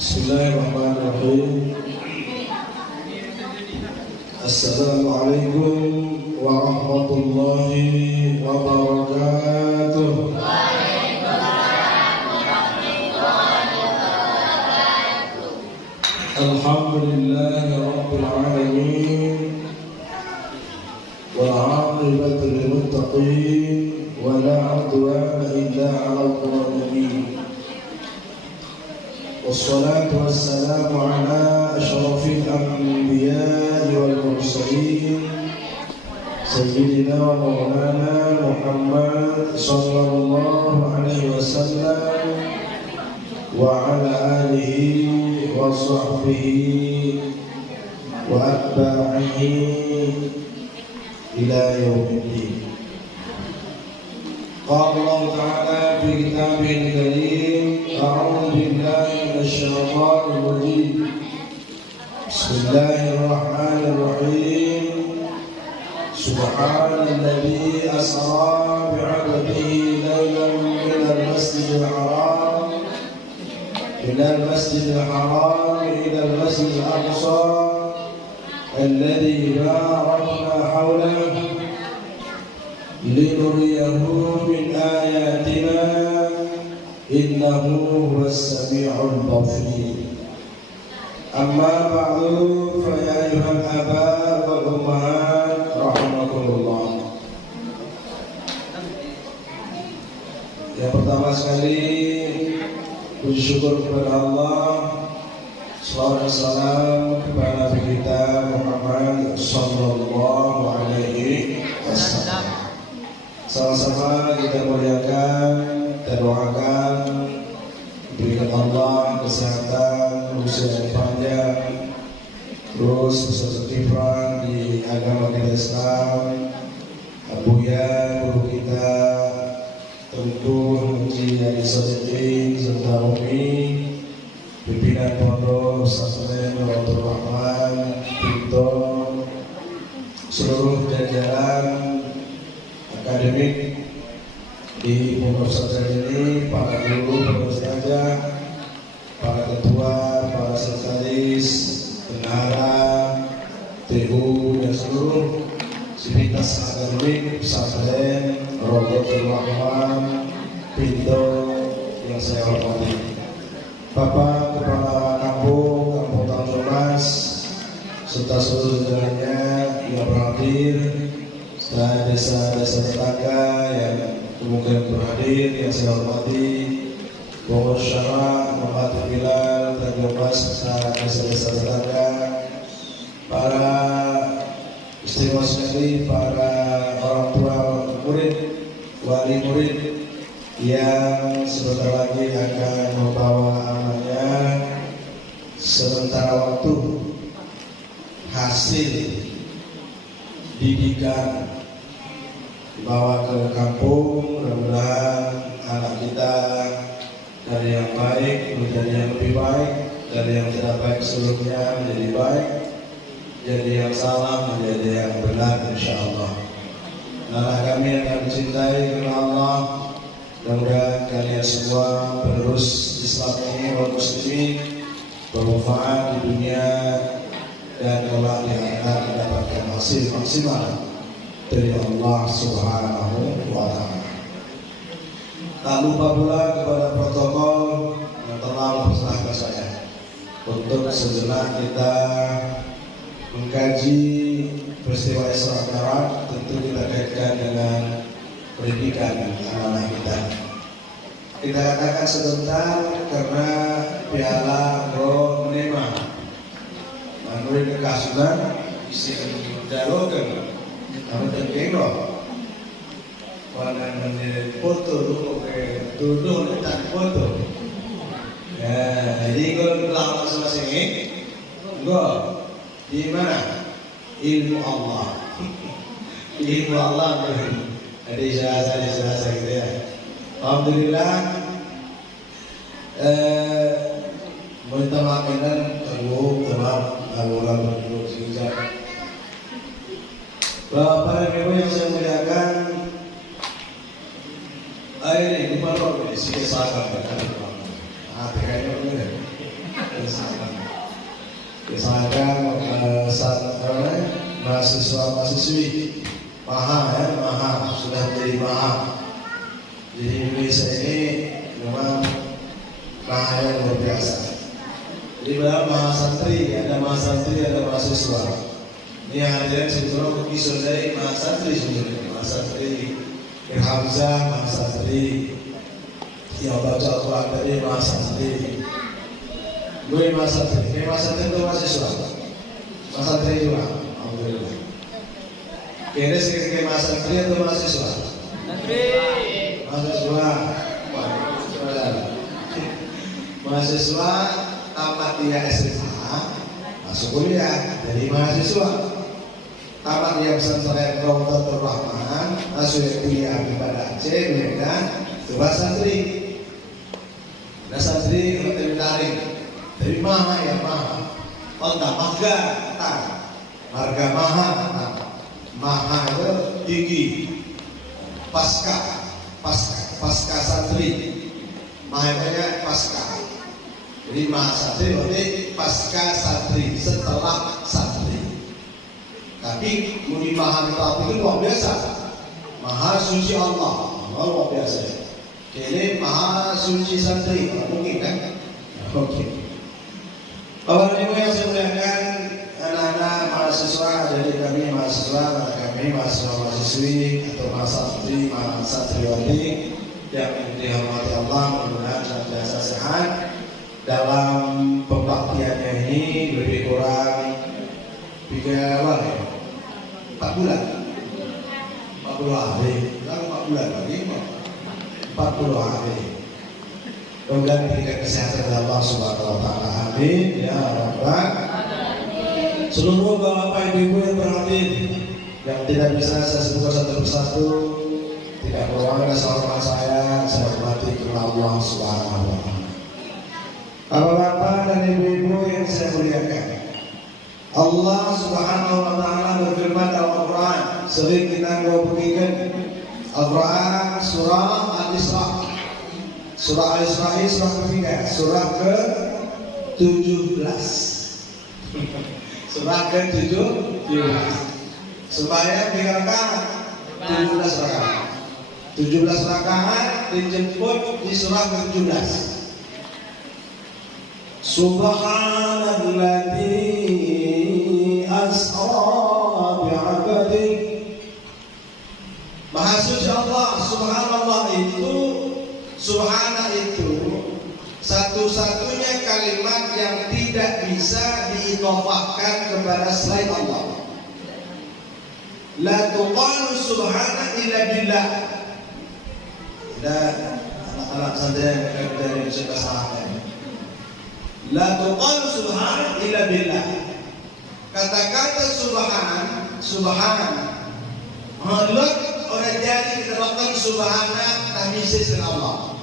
Bismillahirrahmanirrahim. Assalamualaikum warahmatullahi wabarakatuh. Alhamdulillahi rabbil alamin. Wal 'aqibatu lil muttaqin wa la 'udwana illa 'alal zalimin. والصلاة والسلام على أشرف الأنبياء والمرسلين سيدنا ومولانا محمد صلى الله عليه وسلم وعلى آله وصحبه وأتباعه إلى يوم الدين. قال الله تعالى في كتابه الكريم: أعوذ بالله من الشيطان الرجيم. بسم الله الرحمن الرحيم. سبحان الذي أسرى بعبده ليلا من المسجد الحرام إلى المسجد الأقصى الذي باركنا حوله لنريه من آياتنا إنه هو السميع البصير. أما بعد فيا أيها الآباء والأمهات رحمكم الله. Yang pertama sekali puji syukur kepada Allah, salawat dan salam kepada Nabi kita Muhammad sallallahu alaihi wasallam. Sama-sama kita muliakan dan doakan berikan Allah kesehatan, usia yang panjang, terus bersosial di agama kita Islam. Abuya guru kita tentu Haji Yadi Sadiqin serta Umi pimpinan pondok pesantren Nurul Rahman Pinto, seluruh jajaran akademik di pondok pesantren ini, para guru, para ustazah, para ketua, para sekretaris, bendahara, TU dan seluruh sivitas akademik pesantren Nurul Rahman Pinto yang saya hormati. Bapak Kepala Kampung Tanjung Mas serta seluruh jajarannya yang berhadir dan desa-desa tetangga yang kemungkinan berhadir yang saya hormati, Bogor Syara, Muhammad Bilal, Tanjung Mas serta desa-desa tetangga, para istimewa sekali para orang tua murid, wali murid yang sebentar lagi akan membawa anaknya sementara waktu hasil didikan dibawa ke kampung. Mudah-mudahan anak kita dari yang baik menjadi yang lebih baik, dari yang tidak baik sebelumnya menjadi baik, jadi yang salah menjadi yang benar insyaallah. Anak kami yang kami cintai karena Allah, mudah-mudahan kalian semua penerus Islam ini wal muslimin bermanfaat di dunia dan kelak di akhirat mendapatkan hasil maksimal dari Allah Subhanahu wa Ta'ala. Tak lupa pula kepada protokol yang telah mempersilahkan saya untuk sejenak kita mengkaji peristiwa Isra Mi'raj. Tentu kita kaitkan dengan pendidikan anak-anak kita. Kita katakan sebentar karena piala go menema murid kekasuhan isi dialogkan kamu tengkeng pada menjadi foto dulu ke duduk tak foto ya. Jadi kalau bilang masing-masing go di mana ilmu Allah ilmu Allah ada ijazah gitu ya. Alhamdulillah minta makanan tangguh teman orang berduduk sejak. Bapak dan Ibu yang saya muliakan, air ini di mana? Di sini sangat berkali-kali. Ah, Misalkan mahasiswa-mahasiswi maha sudah menjadi maha. Jadi Indonesia ini memang maha yang luar biasa. Jadi dalam mahasantri ada mahasiswa. Ini hadirin sebetulnya bisa dari mahasantri sebenarnya. Mahasantri Hamzah, mahasantri yang baca Al-Quran tadi mahasantri. Gue mahasantri itu mahasiswa. Mahasantri juga, alhamdulillah. Kira sekali mahasantri atau mahasiswa? Mahasiswa. Mahasiswa tamat dia SMA, masuk kuliah jadi mahasiswa. Tamat dia pesantren Rawdatul Rahman, masuk kuliah di Banda Aceh, kemudian coba santri. Nah santri ngerti tarik dari maha ya maha. Onta marga, marga maha itu tinggi. Pasca santri, mahanya pasca. Jadi maha santri berarti pasca santri, setelah santri. Tapi muni maha itu luar biasa. Maha suci Allah, luar biasa. Jadi maha suci santri, mungkin kan? Oke. Bapak Ibu yang saya muliakan, anak-anak mahasiswa, jadi kami mahasiswa-mahasiswi atau mahasiswa-santriwati yang dirahmati Allah, mudah-mudahan senantiasa sehat. Dalam pembaktiannya ini lebih kurang 4 bulan 40 hari. Kalau 4 bulan lagi 40 hari. Mudah-mudahan diberikan kesehatan dari Allah Subhanahu wa taala. Amin ya rabbal alamin. Seluruh bapak ibu yang berhadir yang tidak bisa saya sebutkan satu persatu, tidak berwarna hormat saya hormati kepada Allah Subhanahu wa taala. Bapak-bapak dan ibu-ibu yang saya muliakan, Allah Subhanahu wa taala berfirman dalam Al-Qur'an, sering kita bagikan Al-Qur'an surah Al-Isra. Surah Al-Isra surah ketiga, surah ke-17. Surah ke-17. Supaya tinggalkan 17 rakaat. 17 rakaat dijemput di surah ke-17. Subhanalladzi asra bi'abdihi. Maha suci Allah, subhanallah itu, subhana itu satu-satunya kalimat yang tidak bisa diidhofahkan kepada selain Allah. La tuqalu subhana illa billah. Dan anak-anak santri yang dari suka salah. La tuqalu subhana illa billah. Kata-kata subhan halak orang jadi diterapkan subhana tahmisis dengan Allah.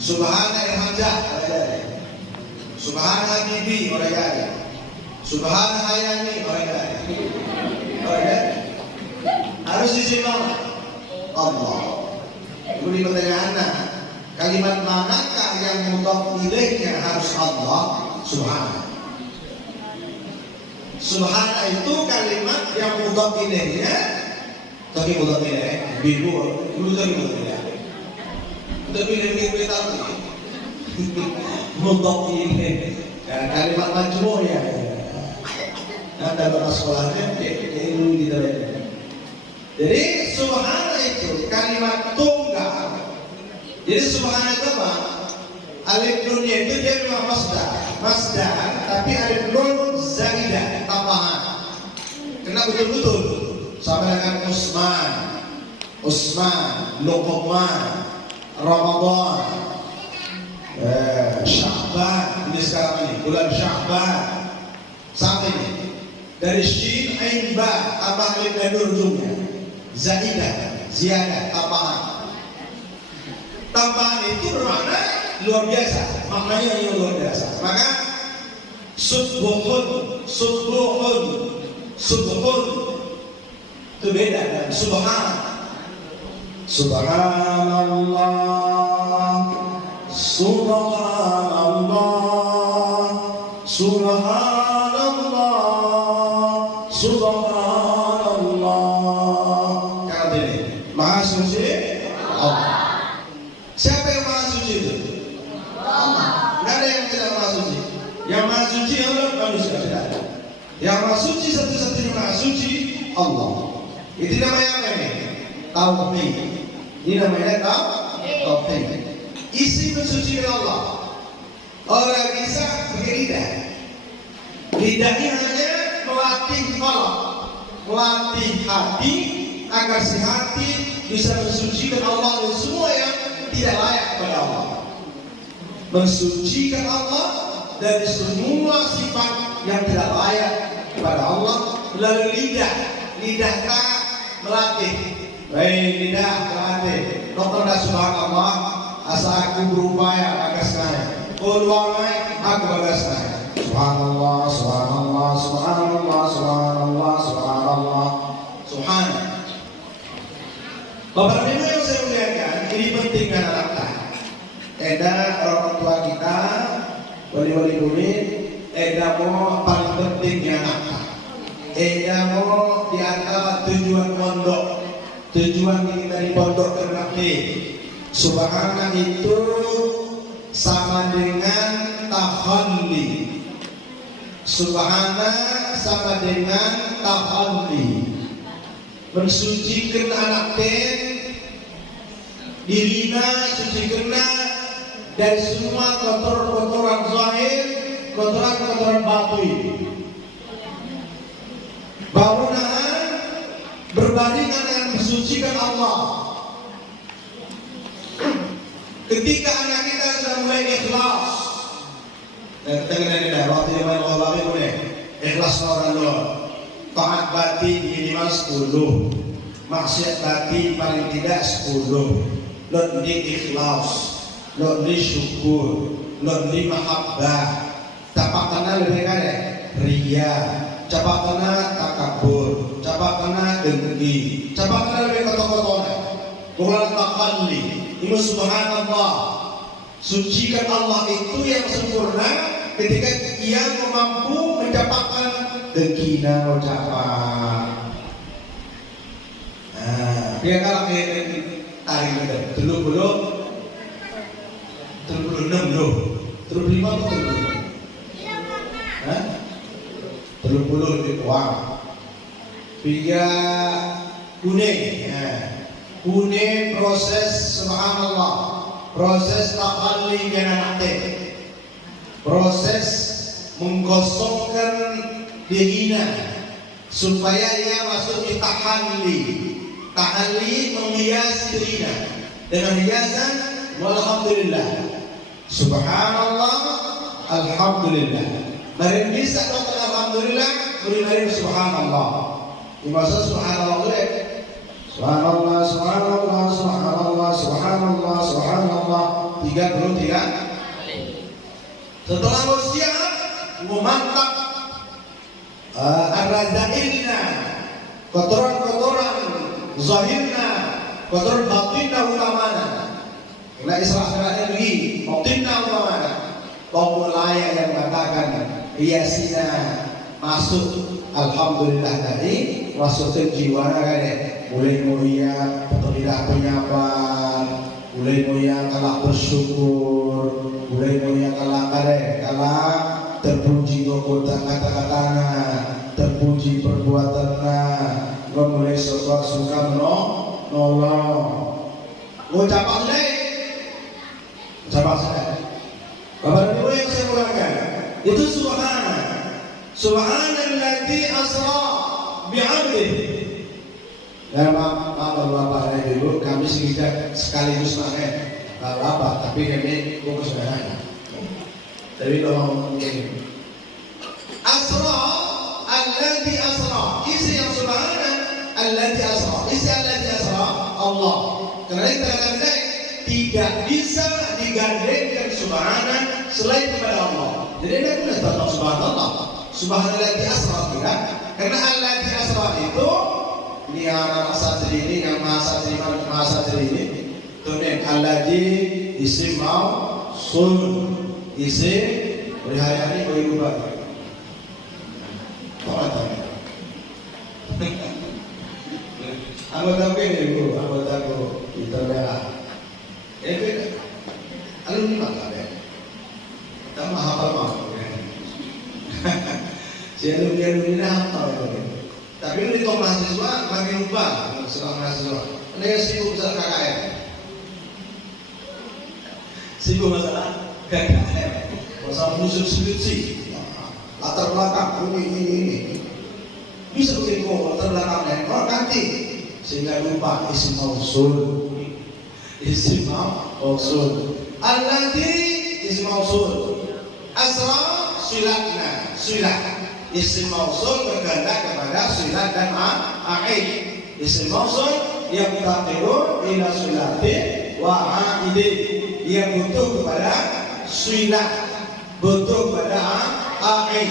Subhana irhamzah orang jadi. Subhana habibi orang jadi. Subhana hayani orang jadi. Orang jadi. Harus disimak Allah. Kemudian pertanyaannya, kalimat manakah yang mudhaf ilaihnya harus Allah? Subhana. Subhana itu kalimat yang mudhaf ilaihnya. Tapi mudhaf ilaih, bibu, mudhaf ilaih. Tapi lebih tahu. Mudhaf ilaih. Kalimat majmuu ya. Dan dalam sekolahnya itu di dalam. Jadi subhana itu kalimat tunggal. Jadi subhana itu apa? Alif nunnya itu dia memang masdar, tapi alif nun zaidah tambahan. Kena betul-betul sama dengan Usman, Luqman, Ramadan, Sya'ban. Ini sekarang ini bulan Sya'ban. Saat ini dari shin ain ba tambah alif dan nun ujungnya. Zaidah, ziyadah, tambahan. Tambahan itu bermakna luar biasa, maknanya yang luar biasa. Maka subuhun itu beda dan subhanallah, subhanallah, Yang maha suci Allah, manusia tidak ada. Yang maha suci satu-satunya maha suci Allah. Itu namanya apa ini? Tauhid. Ini namanya tauhid. Isi mensucikan Allah. Orang bisa pakai lidah. Lidahnya hanya melatih kolok, melatih hati agar si hati bisa mensucikan Allah dari semua yang tidak layak kepada Allah. Mensucikan Allah dari semua sifat yang tidak layak kepada Allah melalui lidah. Lidah tak melatih. Baik lidah melatih. Nonton subhanallah, asa aku berupaya agar senang. Keluar aku agar senang. Subhanallah, subhanallah, subhanallah, subhanallah, subhanallah, subhanallah. Bapak Ibu yang saya muliakan, ini penting kan anak-anak. Eda orang tua kita, wali-wali murid, eda mau paling penting di anak-anak. Eda mau di antara tujuan pondok, tujuan kita di pondok berbakti. Subhanallah itu sama dengan tahalli. Subhanallah sama dengan tahalli. Mensucikan anak dirinya, sucikan dari semua kotoran-kotoran zahir, kotoran-kotoran batin. Bangunan berbandingan dengan mensucikan Allah. Ketika anak kita sudah mulai ikhlas, kita waktu dia main Allah boleh ikhlas orang doa. Taat batin minimal 10, maksiat batin paling tidak 10. Lot di ikhlas, lot di syukur, lot di mahabbah. Tapak kena lebih kaya ria, capak kena takabur, capak kena dengki, capak kena lebih kotor-kotor. Bukan takalli. Ini subhanallah. Sucikan Allah itu yang sempurna ketika ia mampu mendapatkan kekina ucapan. Nah, dia kalau tarik dulu 36 loh, 35 atau 30 lebih kuat. Tiga kuning, kuning proses subhanallah, proses tahalli dengan hati, proses menggosokkan dirinya supaya ia masuk di tahalli. Tahalli menghias dirinya dengan hiasan walhamdulillah, subhanallah, alhamdulillah. Mari bisa dokter alhamdulillah, beri subhanallah. Dimaksud subhanallah boleh. Subhanallah, subhanallah, subhanallah, subhanallah, subhanallah 33. Setelah bersiap, memantap ar-radzailna, kotoran-kotoran zahirna, kotoran batinna utamana. Kena Isra' lagi, batinna utamana. Pemulai yang mengatakan hiasina masuk alhamdulillah tadi, masuk ke jiwa kan ya. Mulai mulia atau tidak penyabar, mulai mulia kalah bersyukur, mulai mulia kalah terpuji kata-katanya, terpuji perbuatannya, mulai suka menolong. Ucapan saya, Bapak Ibu yang saya muliakan, itu subhanalladzi asra bi'abdihi. Ya maaf Bapak dan Ibu, kami sekaligus pakai apa, tapi kami fokus dengan tapi tolong begini. Asra, alladzi asra, isi yang subhana, alladzi asra, isi alladzi asra Allah. Karena kita kata tidak bisa digandengkan subhana selain kepada Allah. Jadi dia tidak tetap subhanallah, subhanalladzi asra tidak, karena alladzi asra itu ini anak satri ini yang maha satri ini tunen alladzi isim mausul isim berhayani berubah anggota ini anggota kita merah alumni maka kita hafal Si alumni ini apa ya? Tapi ini kalau mahasiswa makin lupa, setelah mahasiswa. Ini sibuk masalah KKN. Sibuk masalah KKN. Masalah musuh skripsi. Latar belakang ini. Bisa bikin latar belakangnya. Oh ganti. Sehingga lupa isim mausul. Isim mausul. Alladzi isim mausul. Asra silatna. Silat. Isim mausul berganda kepada silat dan a'id. Isim mausul yang taqiru ila silatin wa a'idin. Yang butuh kepada silat, butuh kepada a'id.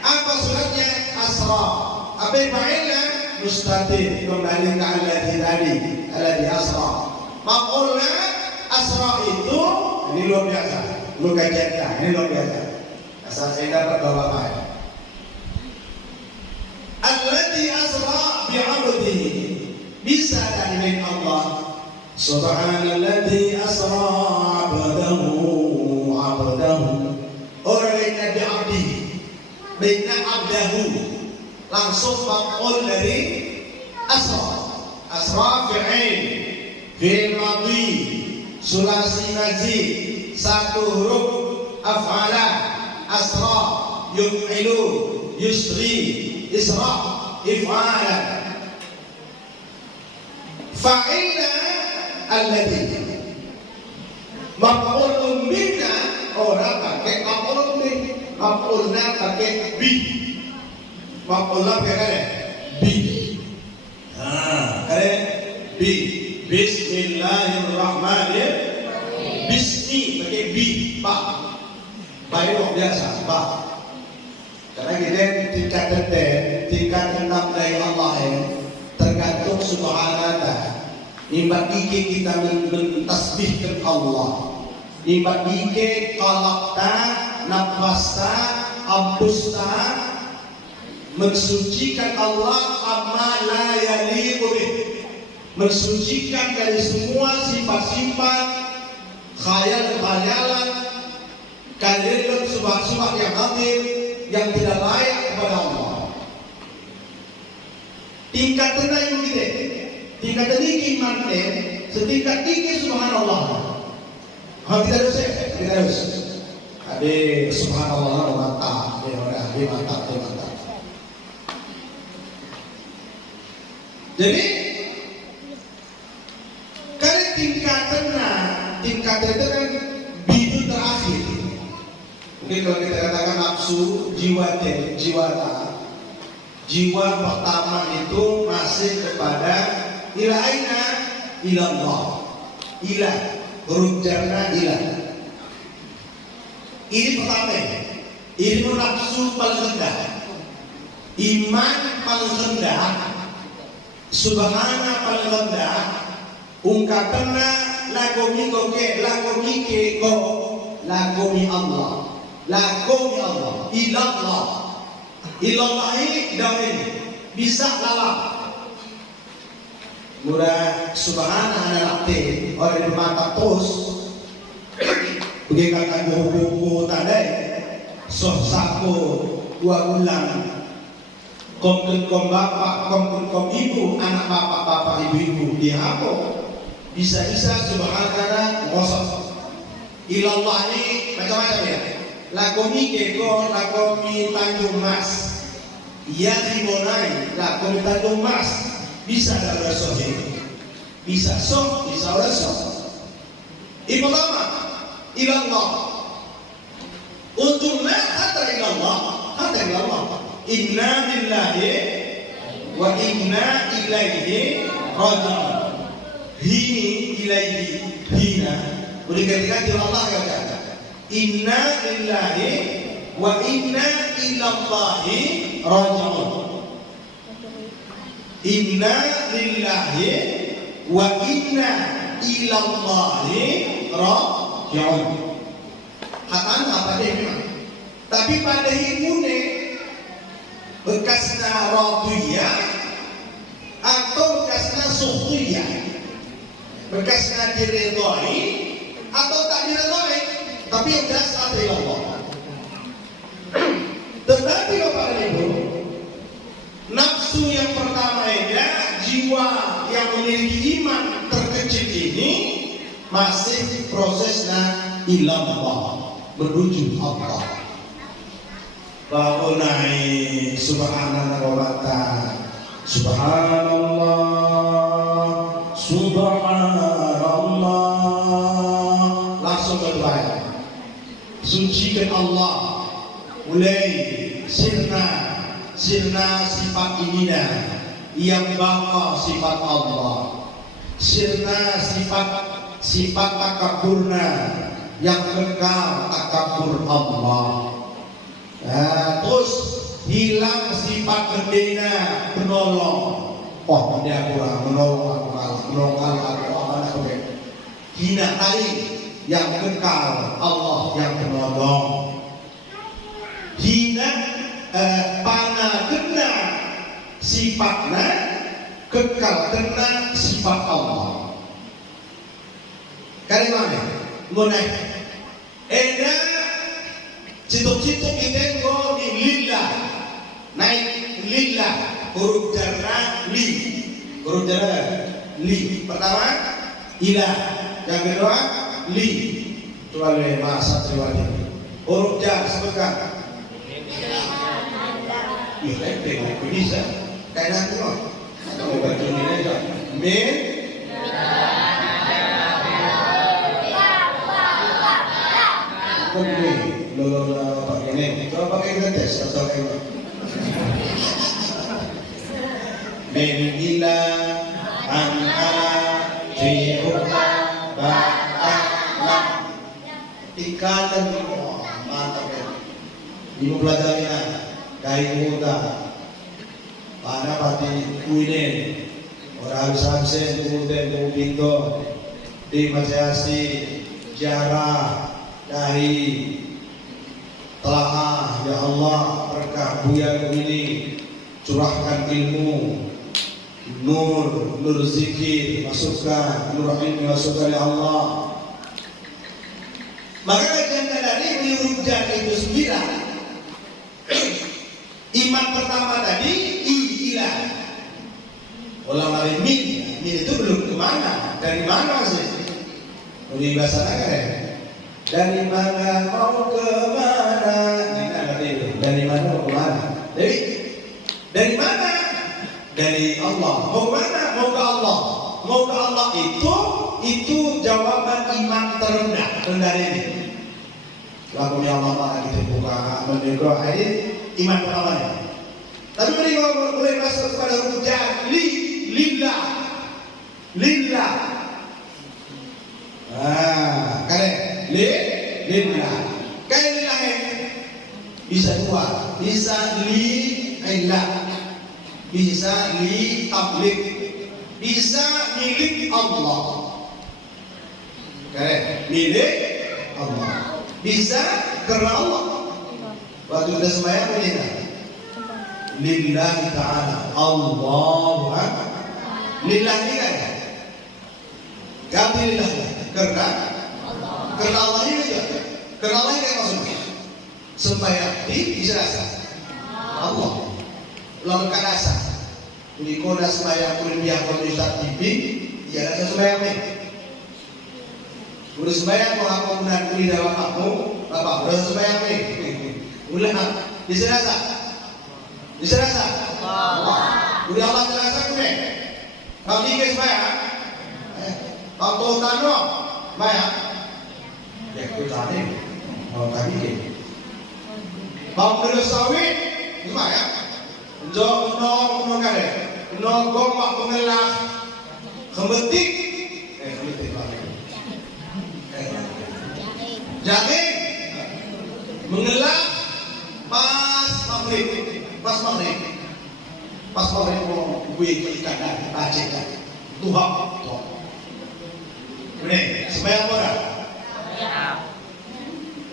Apa suratnya? Asra. Apa fa'ilnya? Mustatir. Kembali ke alladzi tadi. Alladzi asra. Maqulna asra itu ini luar biasa. Lu kajian ini luar biasa. Asal saya dapat bawa-bawa. Alladzi asra bi'abdihi. Bisa dari Allah. Subhanalladzi asra 'abdahu. Orang lainnya bi'abdihi. Baina 'abdahu. Langsung maqul dari asra. Asra fi'il madhi sulasi mazid satu huruf af'ala asra yuf'ilu yusri isra if'ala fa'ila alladhi maf'ulun minna orang pakai maf'ulun min maf'ulna pakai bi maf'ulna pakai bi kalian bi bismillahirrahmanirrahim bismi pakai bi ba luar biasa ba karena kita tingkat detail tingkat enam dari Allah tergantung subhanallah nimbat ike kita mentasbihkan Allah nimbat ike qalaqta nafasta ampusta mensucikan Allah amma la yaliqu bih mensucikan dari semua sifat-sifat khayal-khayalan kalimat subhat-subhat yang hadir yang tidak layak kepada Allah. Tingkat tenang kita, tingkat tinggi iman setingkat tinggi subhanallah. Kita harus. Ada subhanallah mantap, mantap. Jadi tingkat itu kan bidu terakhir. Mungkin kalau kita katakan nafsu jiwa pertama itu masih kepada ila aina ila Allah ila rujarna ila ini pertama ilmu nafsu paling rendah iman paling rendah subhana paling rendah ungkapanna lakomi Allah ilallah ini daun bisa lalang mudah subhanallah orang di mata terus begitu kata buku tadi sako 2 bulan kom bapak kom ibu anak bapak ibu dia apa bisa subhanallah kosong ilallah ini macam-macam ya lakomi keko lakomi Tanjung Mas ya rimonai lakomi Tanjung Mas bisa ada rasul ini bisa rasul ini pertama ilallah untunglah hatta ilallah inna lillahi wa inna ilaihi raji'un hini ilaihi hina boleh ganti Allah kata inna lillahi wa inna ilallahi raji'un inna lillahi wa inna ilallahi raji'un hatan apa dia memang tapi pada himune bekasna radiyah atau bekasna suhtiyah bekasna diridhai atau tak diridhai tapi yang jelas ada Allah. Tetapi Bapak dan Ibu masih prosesnya ilallah, menuju Allah. Ba'unai subhanallah wa ta'ala subhanallah subhanallah, langsung berdoa. Sucikan Allah, mulai sirna sifat ininya yang bawa sifat Allah, sirna sifat takaburna yang kekal takabur Allah. Terus hilang sifat bendena penolong. Oh, dia kurang menolong aku mana hina tadi yang kekal Allah yang penolong. Hina pana kena sifatnya kekal kena sifat Allah. Kali mana? Mengenai eda cituk-cituk kita go di lillah, naik lillah, huruf jarra li, huruf jarra li. Pertama ilah, yang kedua li. Coba lihat bahasa Jawa ini. Huruf jar sebutkan. Iya, bisa. Kayak nanti loh. Kamu baca ini aja. Min. Lo pakai ini. Coba pakai kita tes atau kayak min ila an'a fi'uka ba'ala. Ikatan mantap ya. Ibu pelajarnya dari muda. Mana pati kuinen orang samsen kemudian pinto di Majasi jarah dari telah ya Allah berkah bulan ini curahkan ilmu nur zikir masukkan nur ilmu masukkan ya Allah. Maka janda dari huruf jar itu 9. Iman pertama tadi ilah. Ulama min itu belum kemana? Dari mana sih? Udah bahasa ya? Dari mana mau kemana? Dari mana mau kemana? Dari mana? Dari Allah. Mau kemana? Mau ke Allah. Mau ke Allah itu jawaban iman terendah ini. Lakunya Allah Ta'ala kita buka menegak hadis iman pertamanya. Tapi mereka mulai masuk kepada huruf jar lillah. Lillah. Kayak lillah bisa dua, bisa lillah, bisa li tablik, bisa milik Allah. Kayak milik Allah. Bisa karena Allah. Waktu kita sembahyang begini, lillahi ta'ala, Allahu akbar. Lillah ini kan? Ganti lillah karena Allah ini juga. Karena Allah ini maksudnya sembahyang bisa rasa Allah. Lalu kan rasa. Jadi kau dah sembahyang kulit biar kau bisa TV, dia rasa sembahyang ni. Udah sembahyang kau aku benar kulit dalam aku, apa? Udah sembahyang ni. Ulah bisa rasa. Allah. Udah Allah terasa kulit. Kau tiga sembahyang. Kau tahu tano, sembahyang. Ya kau tadi, kau tadi ke. Kau terus sawit, sembahyang. Jauh no kare, no gom waktu ngelah, kemetik, jadi mengelah pas maghrib mau gue ikan aceh kan, Tuhan, ini sembahyang orang,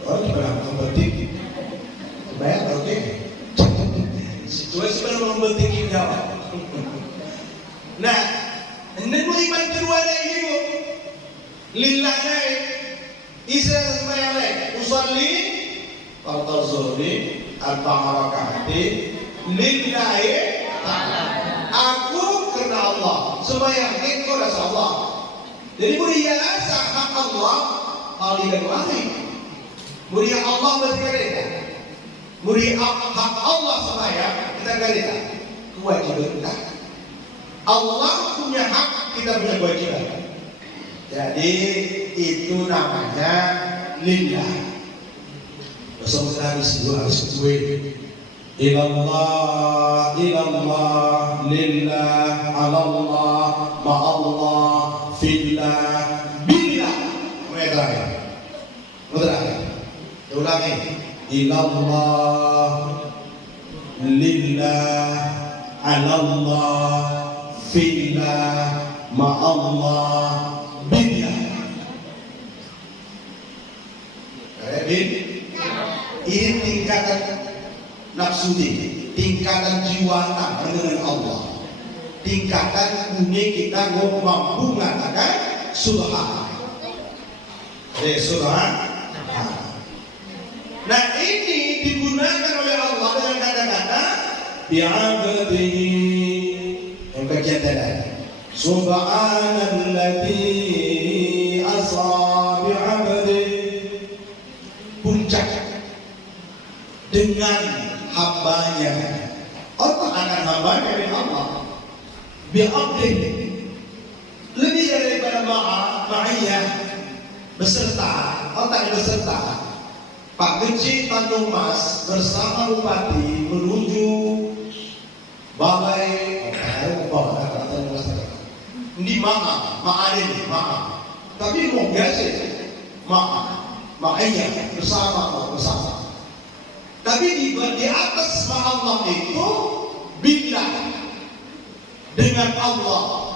sembahyang kemetik, sembahyang oke. Situasi belum membentuk jawab. Nah, ini iman kedua dari ibu. Lillah dari Isa sembahyang lagi. Usolli atau zoli atau rakaati lillahi ta'ala. Aku karena Allah. Sembahyang itu rasa Allah. Jadi mulia hak Allah khaliqan wahid. Mulia Allah berkata. Mulia hak Allah supaya kita kata kewajiban kita. Allah punya hak, kita punya kewajiban. Jadi itu namanya lillah. Bersama harus gue. Ilallah, ilallah, lillah, alallah, ma'allah, fillah, billah. Mulai terakhir. Ulangi. Ilallah, lillah, alallah, fillah, ma'allah, billah. Ini tingkatan nafsu diri, tingkatan jiwa dengan Allah, tingkatan dunia kita mampu mengatakan subhan. Subhan. Nah ini digunakan oleh Allah dengan kata-kata bi'abdihi, yang bagian tadi subhanalladzi asra bi'abdihi, puncak dengan hambanya. Allah akan hambanya dengan Allah bi'abdihi, lebih daripada ma'iyah, beserta. Allah beserta. Pak Kecil Tanjung Mas bersama Bupati menuju balai di Ma'a. Tapi mau biasa Ma'iyah bersama. Tapi di atas Allah itu billah, dengan Allah.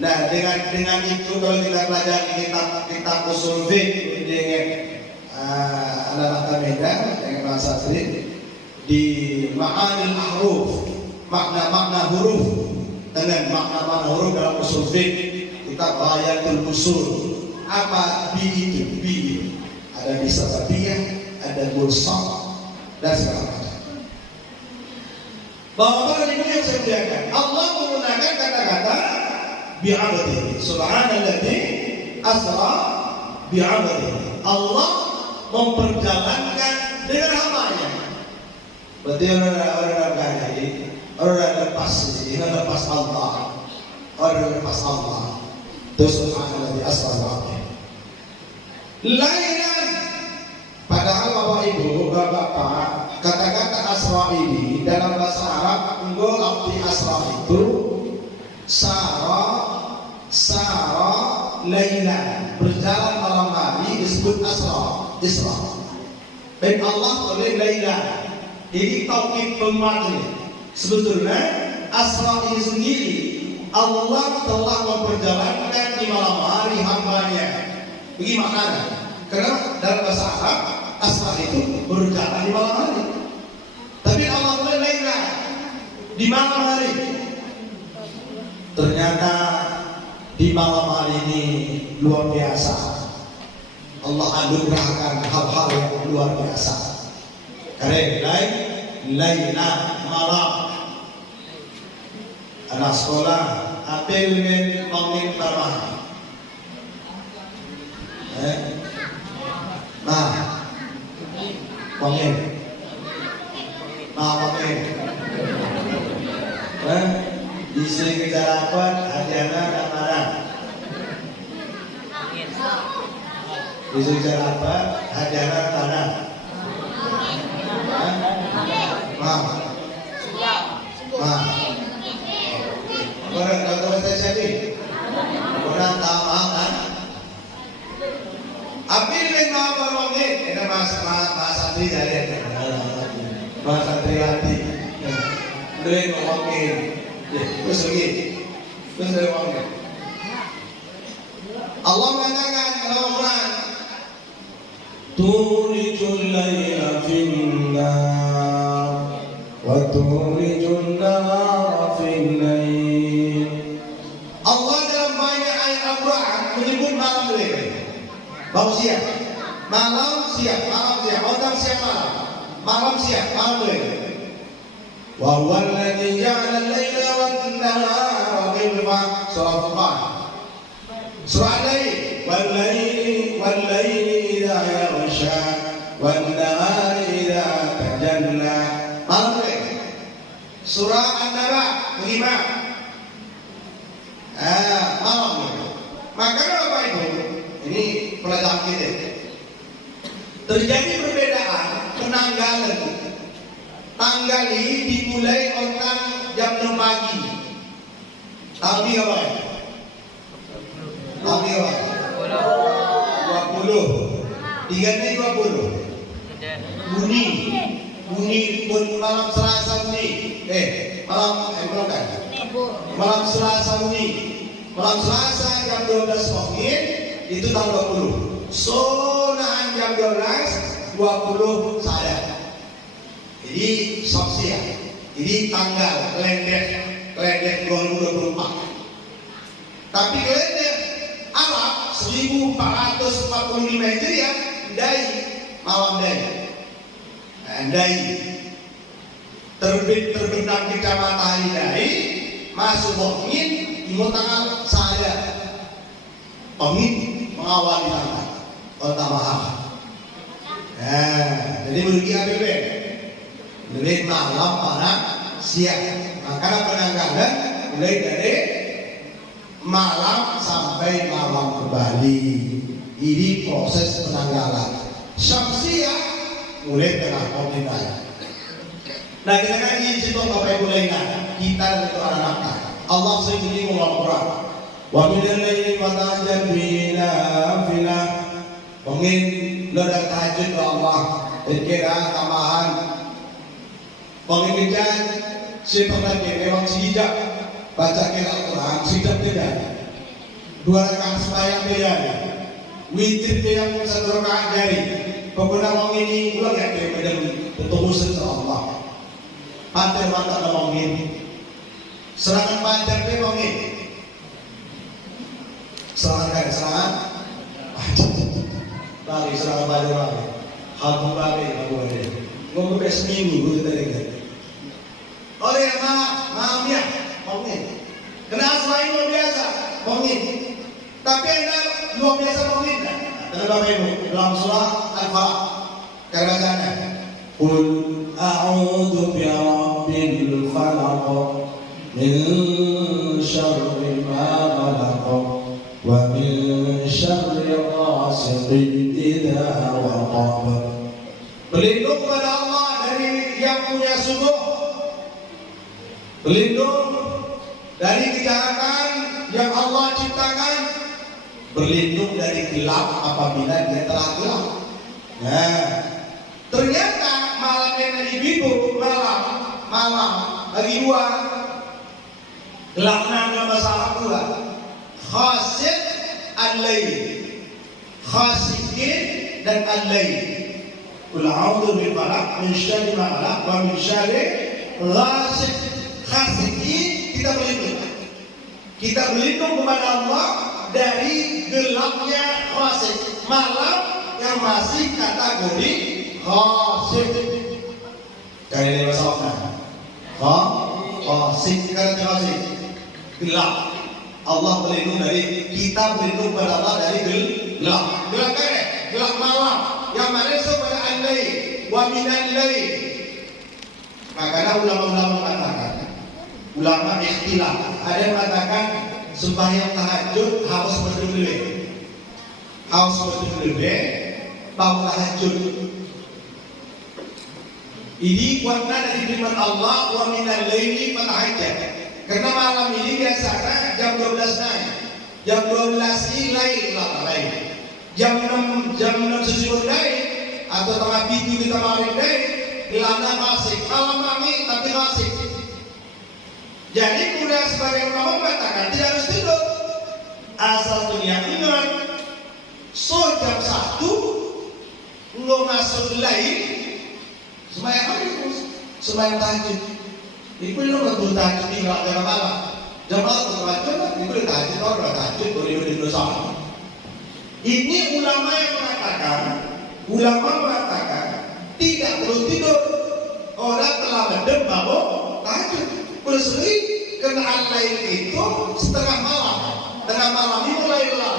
Nah dengan itu kalau kita pelajari kitab usul fiqh dengan anak-anak Medan dengan bahasa asli di ma'anil ahruf, makna-makna huruf, dengan makna-makna huruf dalam usul fiqh kita bayatul usul. Apa bi itu? Bi ada di sababiyah, ada mursal dan segala macam. Bahwa ini yang saya muliakan, Allah menggunakan kata-kata bi'abdihi, subhanalladzi asra bi'abdihi. Allah memperjalankan dengan hambanya. Berarti orang lepas Allah, orang lepas Allah. Terus subhanalladzi asra bi'abdihi. Lailan, padahal Bapak Ibu, Bapak, kata-kata asra ini dalam bahasa Arab, enggak arti asra itu Sara Lailan, berjalan malam hari disebut Isra. Baik Allah oleh Lailan. Ini taukid penguatnya. Sebetulnya Asra ini sendiri Allah telah memperjalankan di malam hari hambanya. Bagaimana? Karena dalam bahasa Arab Asra itu berjalan di malam hari. Tapi Allah oleh Lailan di malam hari. Ternyata di malam hari ini luar biasa. Allah anugerahkan hal-hal yang luar biasa. Karena Lailan malam. Anak sekolah apel men pangin permah. Pangin. Isi kejarapan hajana kamaran. Isi kejarapan hajana tanah. Orang kalau saya jadi orang tahu kan? Api lima berwangi. Ini mas santri jadi. Mas santri hati. Beli ngomongin. Terus ngomongin. Allah mengatakan dalam Quran, tulijul laila fin-nar wa tulijun nahara fin-lail. Allah dalam banyak ayat Al-Quran menyebut malam lail. Bau siap, malam siap, otak siap malam siap, malam lail. Wa huwa alladhi ja'ala al-laila wan-nahara khilfa. Surah Al-Furqan. Surah Al-Lail, wal-laili idza yaghsha, wan-nahari idza tajalla. Malam ini. Surah An-Naba 5. Malam ini. Maka Bapak Ibu, ini pelajaran kita. Terjadi perbedaan penanggalan. Tanggal ini dimulai orang jam 6 pagi. Tapi apa? Tapi apa? 20. Diganti 20. Bunyi pun malam Selasa bunyi. Belum kan? Malam Selasa bunyi. Malam Selasa jam 12 pagi itu tanggal 20. Sonahan jam 12 20 sadar. Jadi sopsia. Jadi tanggal kalender 2024. Tapi kalender Arab 1445 Hijriah dai malam dai. Terbenam kita matahari dai masuk angin imut tanggal sadar. Angin mengawali tanggal tambahan. Jadi merugi APB. Lebih malam pada siang. Maka penanggalan mulai dari malam sampai malam kembali. Ini proses penanggalan. Syamsiah mulai tengah komunitas. Nah kita kan di situ Bapak Ibu lainnya. Kita itu anak-anak. Allah sendiri mengatakan, wa minal laili fatahajjad bihi nafilah. Mungkin lo dah tahajud ke Allah. Kira tambahan. Penginginan sebenarnya memang sijak baca Al-Quran sijak tidak 2 rakaat sembahyang tidak witir yang 1 rakaat dari pokoknya orang ini ulang ya kemudian bertemu sama Allah pantai mata orang ini serangan panjang dia orang ini serangan lari serangan panjang lari habu lari ngomong ke seminggu gue tadi. Oleh maaf ya, mungkin. Kena selain luar biasa, mungkin. Tapi anda luar biasa mungkin. Karena Bapak Ibu dalam surah Al-Falaq kata-kata, Qul a'udzu bi rabbil falaq min syarri ma khalaq wa min syarri ghasiqin idza waqab. Berlindung kepada Allah dari yang punya subuh. Berlindung dari kejahatan yang Allah ciptakan. Berlindung dari gelap apabila dia telah gelap. Nah, ternyata malam yang ibu malam bagi 2 gelapnya dalam bahasa Arab 2. Khasif al-lail, khasikin dan al-lail. Qul a'udzu bil falaq min syarri ma khalaq wa min syarri ghasiq. Khasikin kita berlindung kepada Allah dari gelapnya khasik, malam yang masih kategori khasik. Dari bahasa Arab khasik kan khasik gelap. Allah berlindung dari kita berlindung kepada Allah dari gelap malam yang mana kepada al-lail wa minal lail. Makanya ulama-ulama mengatakan, ulama ikhtilaf, ada yang mengatakan sembahyang tahajud harus berdua, baru tahajud. Ini warna dari firman Allah wa minal laili fatahajjad. Karena malam ini biasanya jam 12 naik, jam 12 ini lain. Jam 6 sesuatu naik atau tengah pintu kita malam naik, gelapnya masih malam kami tapi masih. Jadi kemudian sebagai ulama mengatakan tidak harus tidur asal keyakinan. So jam 1 nggak masuk lain sembahyang hari terus sembahyang tahajud. Itu lo betul tahajud di dalam malam. Jam malam tahajud, itu tahajud orang tahajud boleh sama. Ini ulama yang mengatakan tidak perlu tidur. Orang telah mendem bahwa tahajud berseri kena lain itu setengah malam. tengah malam ini mulai lelah.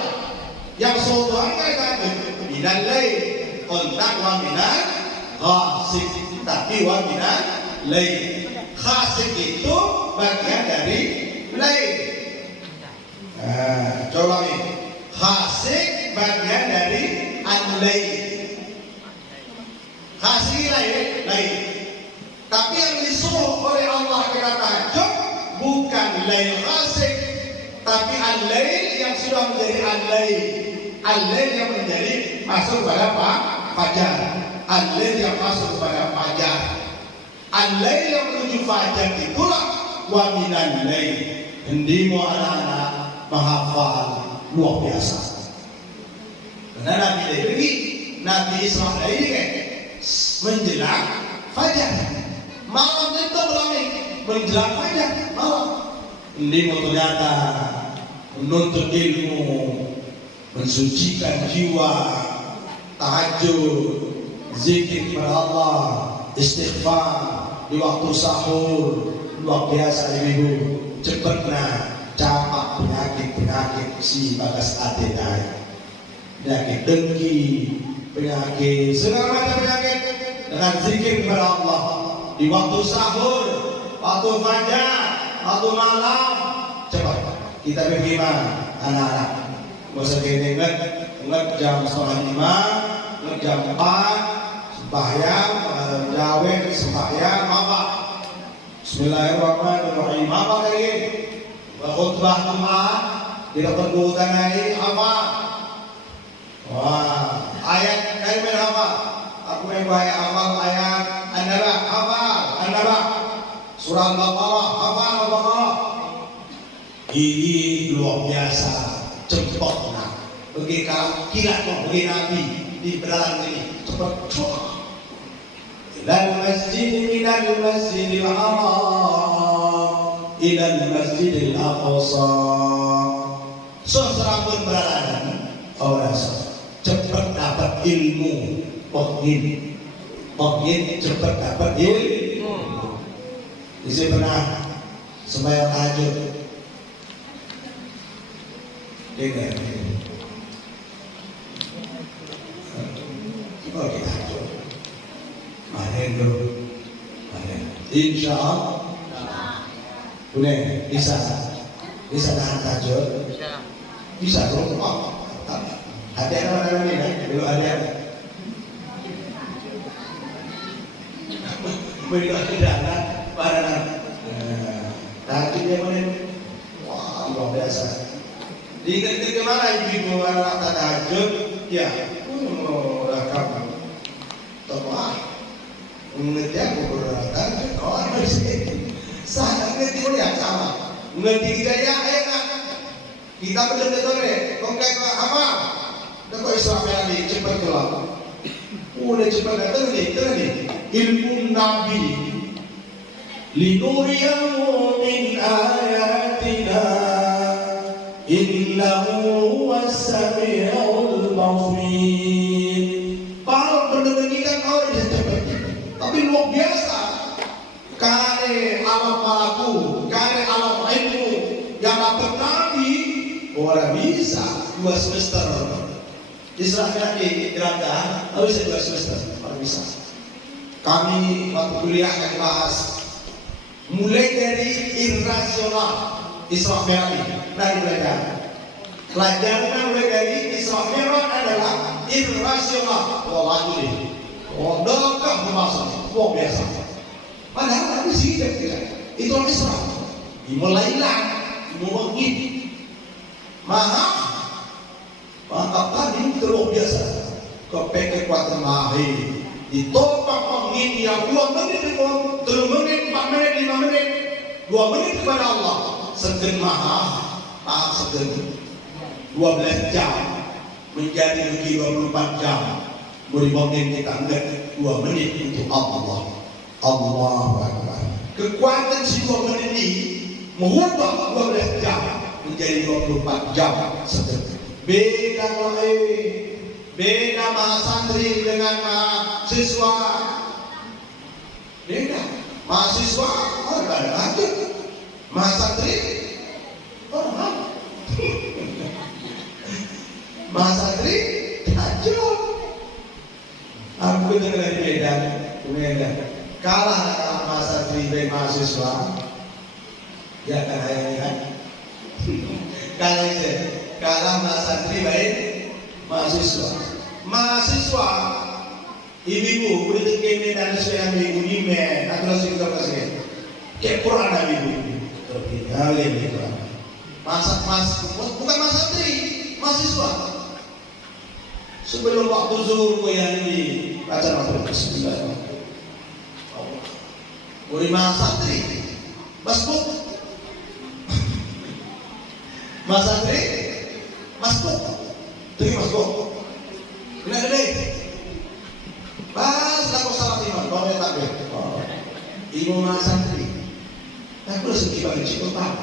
Yang sodohan kan minal lail, kontak wa minal khasik, tapi wa minal lail. Khasik itu bagian dari lail. Nah, coba ini. Khasik bagian dari al-lail. Khasik lail. Tapi yang disuruh oleh Allah kita tahajud bukan lail khasik, tapi al-lail yang sudah menjadi al-lail. Al-lail yang menjadi masuk pada fajar. Al-lail yang masuk pada fajar. Al-lail yang menuju fajar itulah wa minal lail. Hendimu anak-anak menghafal luar biasa. Karena Nabi Ismail ini kan menjelang fajar. Malam itu berangin menjelang fajar malam. Hendimu ternyata menuntut ilmu, mensucikan jiwa, tahajud, zikir kepada Allah, istighfar di waktu sahur. Luar biasa ibu, cepatnya capak penyakit si bagas atenai, penyakit dengki, penyakit segala macam penyakit dengan zikir kepada Allah di waktu sahur, waktu fajar, waktu malam. Cepat kita bagaimana anak-anak? Masa kini ingat jam 4:30, jam 4 sembahyang, jawab sembahyang apa? Bismillahirrahmanirrahim. Apa lagi? Khutbah Jumat tidak perbuatan ini apa? Wah, ayat kalimat apa? Aku membaca hafal ayat An-Naba, hafal An-Naba. Surah Al-Baqarah, hafal Al-Baqarah. Ini luar biasa, cepatnya. Bagi kilat bagi Nabi di dalam ini cepat. Ilal masjidil haram ilal masjidil aqsa. Seserapun beralahan orang cepat dapat ilmu. Pokyin cepat dapat ilmu. Di sini pernah sembahyang tahajud. Dengar. Coba kita tahajud. Mana insya Allah. Boleh, bisa tahan tahajud, bisa dong. Ada apa namanya? Belum ada. Berilah hidangan pada tahajudnya mana? Wah, luar biasa. Di kemana ibu anak tahajud? Ya, rakam. Toh, mengerti aku berdatang. Oh, masih. Saya ngerti yang sama. Ngerti kita ya enak. Kita betul-betul konkret apa? Dapat Islam yang cepat keluar. Udah cepat datang nih. Ilmu Nabi. Linuriyahu min ayatina. Innahu was-sami'ul basir. Kalau benar-benar kita kau bisa cepat. Tapi luar biasa. Kare alam malaku, kare alam ilmu yang dapat Nabi, orang bisa 2 semester. Israel di Iranda, harus 2 semester, orang bisa. Kami waktu kuliah akan bahas mulai dari irrasional Isra Mi'raj. Dari belajar. Pelajaran mulai dari Isra Mi'raj adalah irrasional. Wallah ini, dekah pembahasan, luar biasa. Padahal Nabi sih kira itu orang Islam. Dimulailah, dimulai. Mantap tadi terlalu biasa. Kepeke kuatan mahir. Ditopang pengin yang 2 menit, 3 menit, 4 menit, 5 menit, 2 menit kepada Allah. Segen maaf segen. 12 jam menjadi lebih 24 jam. Mungkin kita anggap 2 menit untuk Allah. Allahu Akbar. Kekuatan si 2 menit ini mengubah 12 jam menjadi 24 jam setiap. Beda mahasantri dengan mahasiswa. Beda. Mahasiswa ada aja. Mahasantri orang Mas Santri tajul. Aku itu dari Medan. Kalah Mas Santri dari mahasiswa. Ya kan ayahnya kan. Kalah Mas Santri baik mahasiswa. Mahasiswa ibu-ibu udah kene dan saya minggu ini men atau kita kasih kayak Quran ibu tertinggal ini Quran bukan Mas Santri mahasiswa sebelum waktu zuhur yang ini baca maghrib bismillah boleh Mas Santri masbuk Mas Santri masbuk terima masbuk benar deh. Pas aku salah imam, bawa takbir. Imam Mas Santri. Aku udah sedih banget sih kota.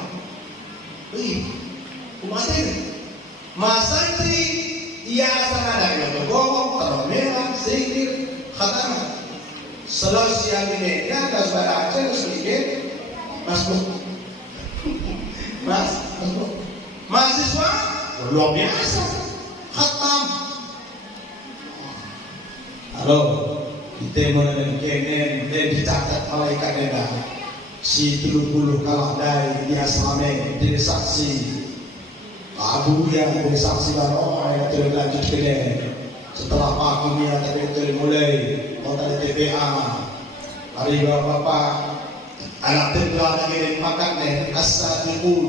Umat ini. Mas Santri ia sangat ada yang berbohong, termerah, zikir, khatam. Selesai yang ini, ya ada suara Aceh sedikit, masbuk. Masbuk. Mahasiswa luar biasa, khatam. Halo, kita mengenai kenen dan dicatat malaikat dah. Si 30 kalah dari dia selama jadi saksi. Abu yang jadi saksi baru yang terlanjut kenen. Setelah aku dia tadi mulai mau tadi TPA. Hari bapak anak tenggelam lagi makan nen as-sabiqun.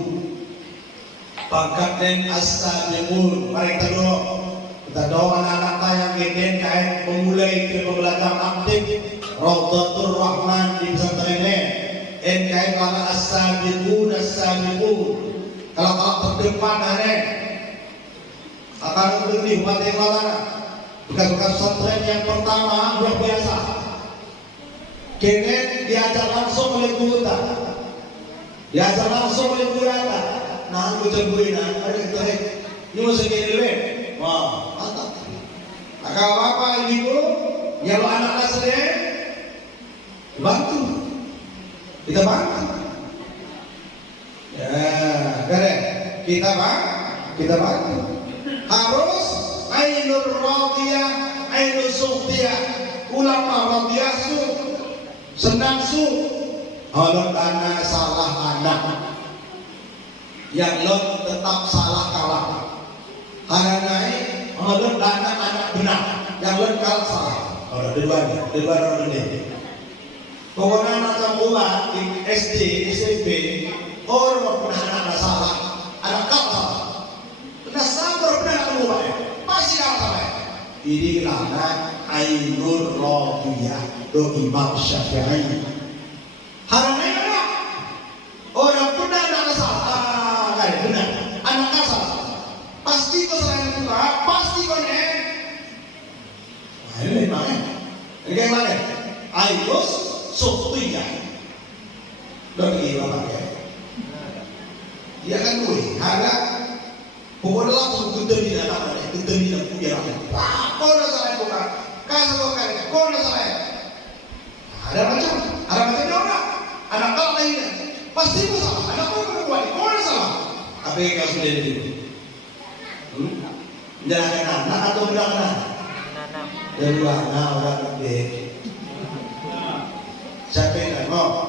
Pangkat nen as-sabiqun. Mereka dulu. Kita doa anak-anak yang geden kait memulai ke pembelajaran aktif Raudhatul Rahman di pesantren ini. Kait kalau as-sabiqun kalau terdepan hari akan berdiri umat yang mana bekas-bekas pesantren yang pertama luar biasa. Geden diajar langsung oleh guru tak, diajar langsung oleh guru tak. Nah, aku tungguin ada ini masih gede. Wah, mantap. Maka bapak ibu, kalau anak asli, bantu. Kita bantu. Ya, keren. Kita bantu. Harus ainul radiyah, ainul suqtiyah. Ulama radiyah su, senang su. Kalau anak salah anak, yang lo tetap salah kalah. Karena menurut anak-anak benar yang lengkap salah. Kalau dua orang ini. Pokoknya anak kamu di SD, SMP, orang pernah anak salah, anak kau salah. Pernah sabar pernah kamu pasti kamu salah. Ini anak ainur radiyah do Imam Syafi'i. Karena orang pernah anak salah, kayak benar anak kau salah. Pasti kau salah juga, pasti kau nih. Ini mana? Ini kayak mana? Ainus suqtiyah. Bagi bapak ya. Dia kan gue, harap pokoknya langsung ketemu anak, ketemu punya anak. Wah, kau dah salah bukan? Kasih kau kali, kau dah salah. Ada macamnya orang. Anak kau lainnya, pasti kau salah. Anak kau berbuat, kau dah salah. Apa yang kau sudah jadi? Menjalankan anak atau menjalankan anak? Dua anak orang gede. Siapa yang mau?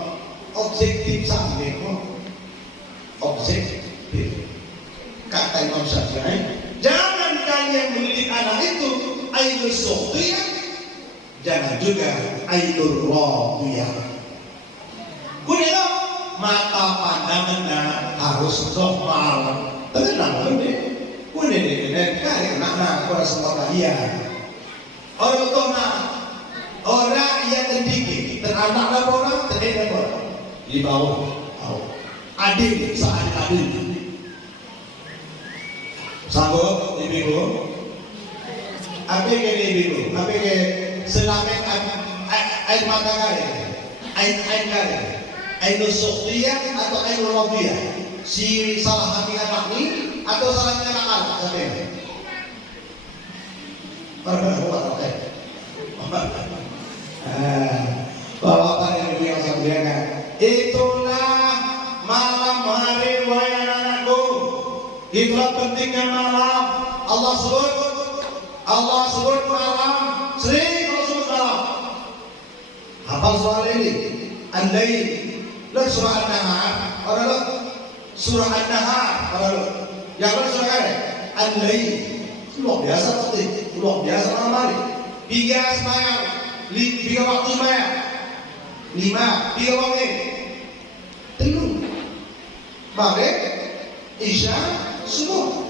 Objektif sampai mau? Objektif. Kata Imam Syafi'i, jangan kalian mendidik anak itu ainul suqtiyah, jangan juga ainul radiyah. Kuliah mata pandangannya harus normal. Tenang ini. Kuliah kali anak-anak orang semua dia. Orang tua orang yang terdidik, teranak orang, terdidik orang di bawah. Adil, saat adil. Sanggup, ibu. Apa yang ibu? Apa yang selamat air mata kali, air kali, air suqtiyah atau air radiyah? Si salah hati anak ini atau salahnya anak sampai? Bapak yang bilang sampaikan, itulah malam hari wahai anakku. Itulah pentingnya malam. Allah Allah sebut malam, sering Allah sebut malam. Hafal soal ini, An-Lail, lo surah An-Nahar, orang lo surah An-Nahar, orang lo, yang lo surah kan? An-Lail, luar biasa pasti, luar biasa malam hari. 3 semayang, 3 waktu semayang, 5, 3 waktu, 3, Maghrib, Isya, subuh.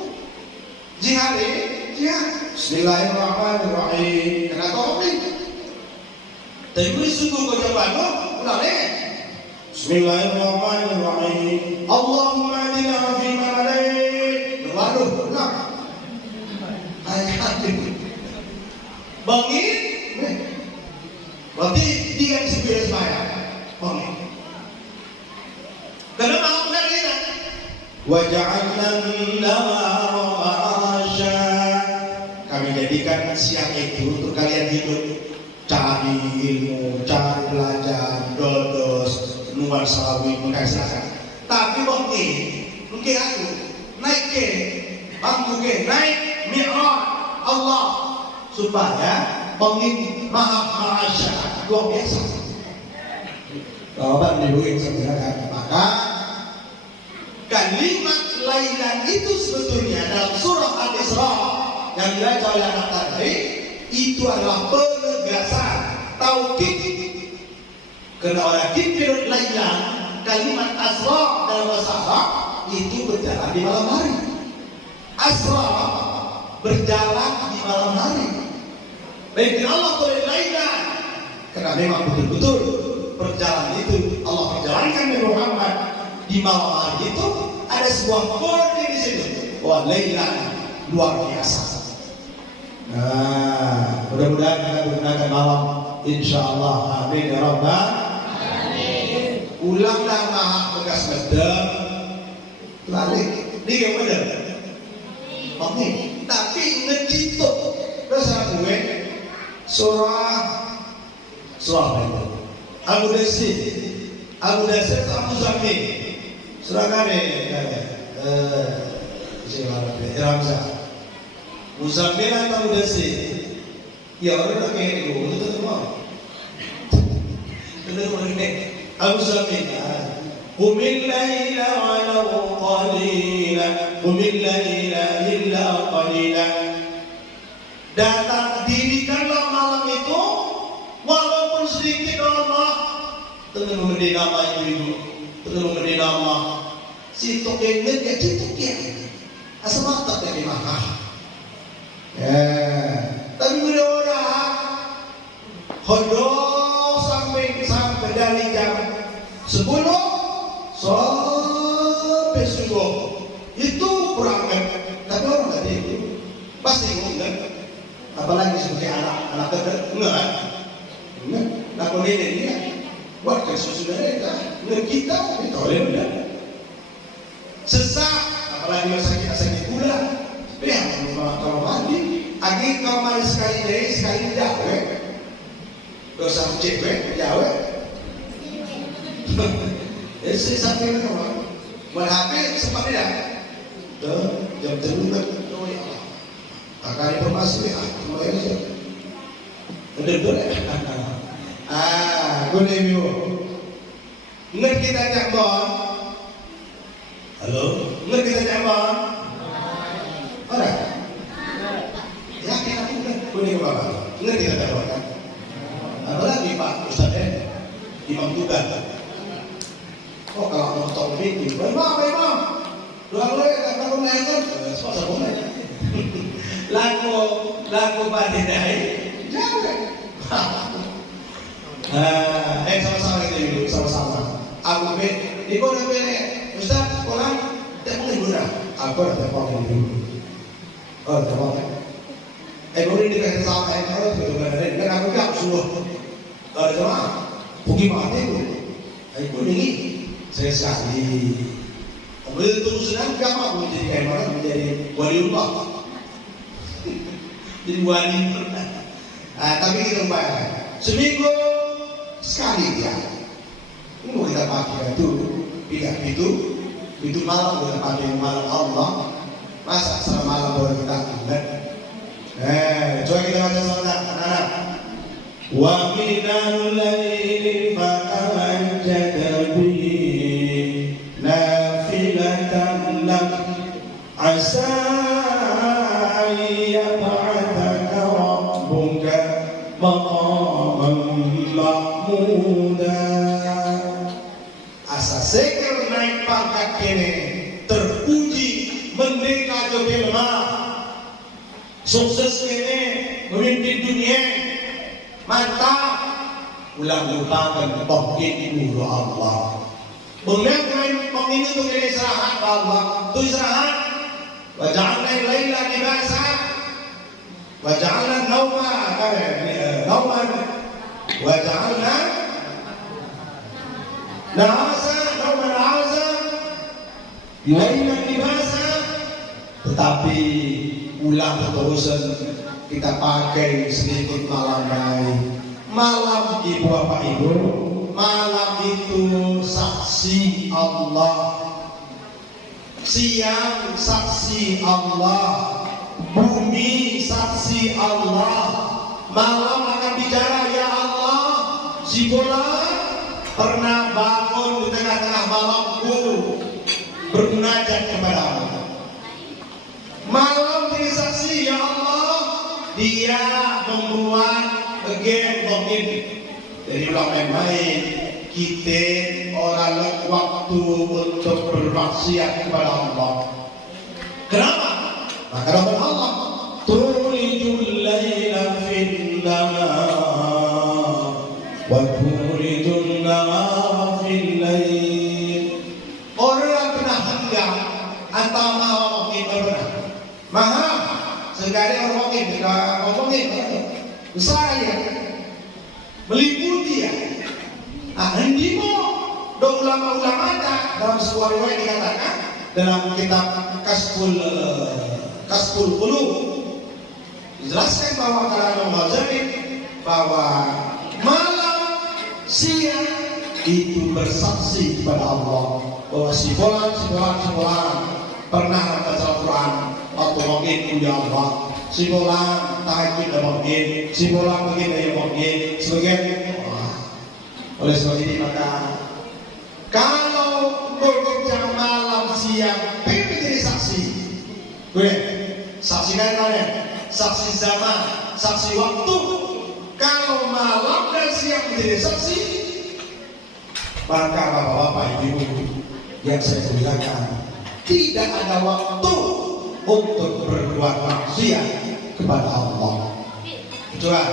Jihad ini, jihad. Bismillahirrahmanirrahim. Kenapa waktu? Tapi subuh kau jawab lo, ulang deh. Bismillahirrahmanirrahim. Allahumma adina fi ma hadain. Waduh, ulang. Ayat ini. Bangkit. Berarti 3 sembilan semayang. Bangkit. Kenapa aku kan kita? Waja'alna an-nahara ma'asha. Kami jadikan siang itu untuk kalian hidup, cari ilmu, cari belajar, dodos, nuan sawi, mengkaisakan. Tapi mungkin aku naik ke, bangku ke, naik mi'raj Allah supaya pengin ma'asha luar biasa. Bapak dibuat sebenarnya, maka kalimat lailan itu sebetulnya dalam surah Al-Isra yang dibaca oleh anak tadi itu adalah penegasan taukid. Karena orang kafir lailan, kalimat asra dalam bahasa Arab itu berjalan di malam hari. Asra berjalan di malam hari. Baik Allah boleh lailan, karena memang betul-betul perjalanan itu Allah perjalankan Nabi Muhammad di malam hari itu. Ada sebuah kode di situ. Wah, lailan luar biasa. Nah, mudah-mudahan kita menggunakan malam, insyaallah. Amin ya rabbal alamin. Ulanglah maha bekas medem, balik. Ini yang benar. Oke, tapi ngecito. Bahasa gue surah apa? Abu Dasir Abu Zamil. Surah kane Ramza Muzammil atau Mudassir. Ya orang kayak itu betul semua. Betul orang Abu Zamil. Qumil laila walau qalila, qumil laila illa qalila. Datang dirikanlah malam itu walaupun sedikit Allah. Tentu memberi nama ibu, tentu memberi nama. Si tokennya dia cituknya. Asal mata dari mana? Ya, tapi udah orang hodok sampai dari jam 10 sampai subuh itu berangkat. Tapi orang nggak tidur, pasti enggak. Apalagi seperti anak kecil enggak. Nah kalau ini buat kesusunan kita oleh benar. Sesak, apalagi sakit gula. Ya, kalau mandi, agi kalau mandi sekali deh, sekali jawe. Dosa cewek, jawe. Esi sampai mana? Buat HP sempat tidak? Tuh, jam 3 kan? Oh ya Allah. Akan informasi ya, mulai aja. Betul. Good review. Nggak kita jambon. Halo, nggak kita jambon. Orang. Ya kita punya. Kuning apa? Nggak kita jambon kan? Apalagi Pak Ustadz Imam Tugas. Oh kalau nonton video, memang. Dua kali karena menaikkan, sponsor boleh. Laku pandai, jangan. Sama-sama kita dulu, sama-sama. Aku di mana Ustaz sekolah telepon ibu dah. Aku ada telepon dulu. Oh telepon. Boleh dikasih sama kalau gitu kan aku nggak suruh. Cuma pergi mati itu. Aku ini saya sekali. Betul senang kamu menjadi kayak mana menjadi waliullah. Jadi wali. Tapi kita bayar seminggu sekali ya. Ini mau kita pakai itu malam kita pakai malam Allah. Masa selama malam boleh kita ingat Coba kita baca sebentar, anak-anak. Wa minal laili fatahajjad bihi nafilatan lak asa ayyab'athaka rabbuka maqaman mahmuda. Asa seker naik pangkat kene terpuji merdeka joge lemah sukses kene memimpin dunia mantap ulang lupakan tauhid itu Allah benar main pemilu itu kene istirahat Allah tu istirahat wa ja'alna al-laila libasa wa ja'alna an-nawma nawman wa ja'alna na'asa nawman na'asa laila libasa. Tetapi ulang terusan kita pakai sedikit malam hari. Malam ibu bapak ibu, malam itu saksi Allah, siang saksi Allah, bumi saksi Allah. Malam akan bicara, ya Allah, si bola pernah bangun di tengah-tengah malamku bermunajat kepada Allah. Malam jadi saksi, ya Allah, dia membuat bagian mungkin dari ulang main-main. Kita orang waktu untuk bermaksiat kepada Allah. Kenapa? Maka dapat Allah tulijul laila fin nahar wa tulijul nahara fil lail. Orang pernah hendak atau mau kita pernah maha sekali orang ngomongin saya meliputi ya hendimo do ulama-ulama dalam sebuah riwayat dikatakan dalam kitab Kasful Qulub dijelaskan bahwa kalangan Ghazali bahwa malam siang itu bersaksi kepada Allah bahwa si fulan pernah baca Al-Quran atau mungkin punya Allah, si fulan tahajud mungkin, si fulan begini mungkin, sebagian. Oleh sebab ini maka kalau bekerja malam siang pengen menjadi saksi, saksikan kalian, saksi zaman, saksi waktu. Kalau malam dan siang menjadi saksi, maka bapak-bapak ibu yang saya muliakan, tidak ada waktu untuk berbuat maksiat kepada Allah. Coba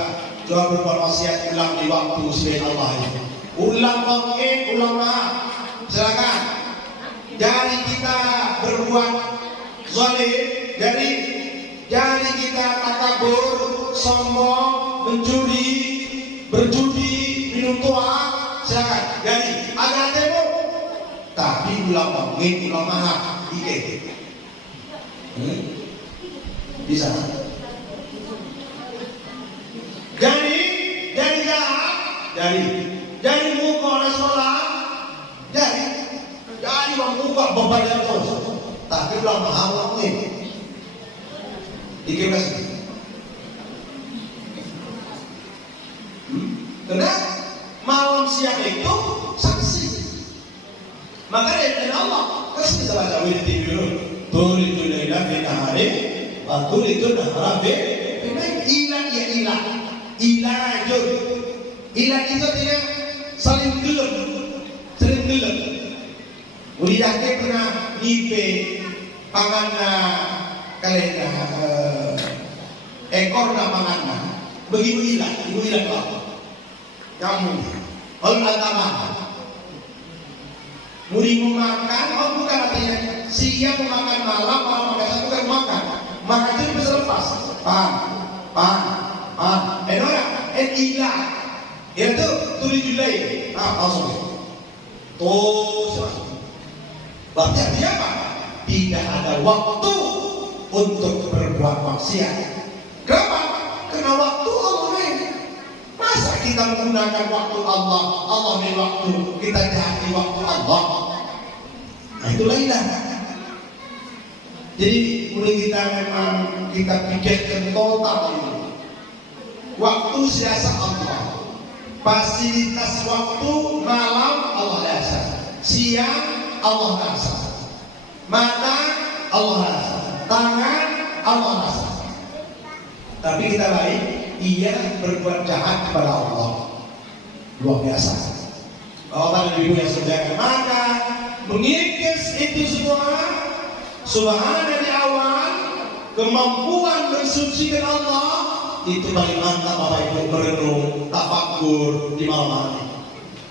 berbuat maksiat ulang di waktu sebagai Allah itu. Ulang mungkin, ulang maaf. Silakan. Dari kita berbuat zalim, dari kita takabur, sombong, mencuri, berjudi, minum tua, silakan. Jadi ada temu. Tapi ulang mungkin, ulang maaf. Bisa. Jadi jahat, jadi muka Rasulullah, jadi muka beban terus. Tapi ulang maaf mungkin. Dikira sih. Karena malam siang itu saksi. Makanya dari Allah kasih kita baca wid dulu. Tulitul laila fi nahari wa tulitul nahara fi ilajun. Ilah itu tidak saling gelap. Ulidah ke pernah nipe panganna kalena ekor na panganna. Bagi ilah kau. Kamu Allah taman. Muri makan, bukan artinya siang makan malam makan satu kan makan. Makan itu bisa lepas. Pan. Ilah. Itu tulis lain. Langsung. Berarti artinya apa? Tidak ada waktu untuk berbuat maksiat. Kenapa? Karena waktu Allah ini. Masa kita menggunakan waktu Allah ini waktu kita jahati waktu Allah. Nah itulah ilah. Jadi mulai kita memang kita pikirkan total ini. Waktu siasa Allah, fasilitas waktu malam Allah dasar, siang Allah dasar, mata Allah dasar, tangan Allah dasar. Tapi kita baik, ia berbuat jahat kepada Allah, luar biasa. Bapak dan Ibu yang saudara, maka mengikis itu semua, subhanallah dari awal, kemampuan mensucikan Allah itu paling mantap. Bapak Ibu merenung, tafakur di malam hari,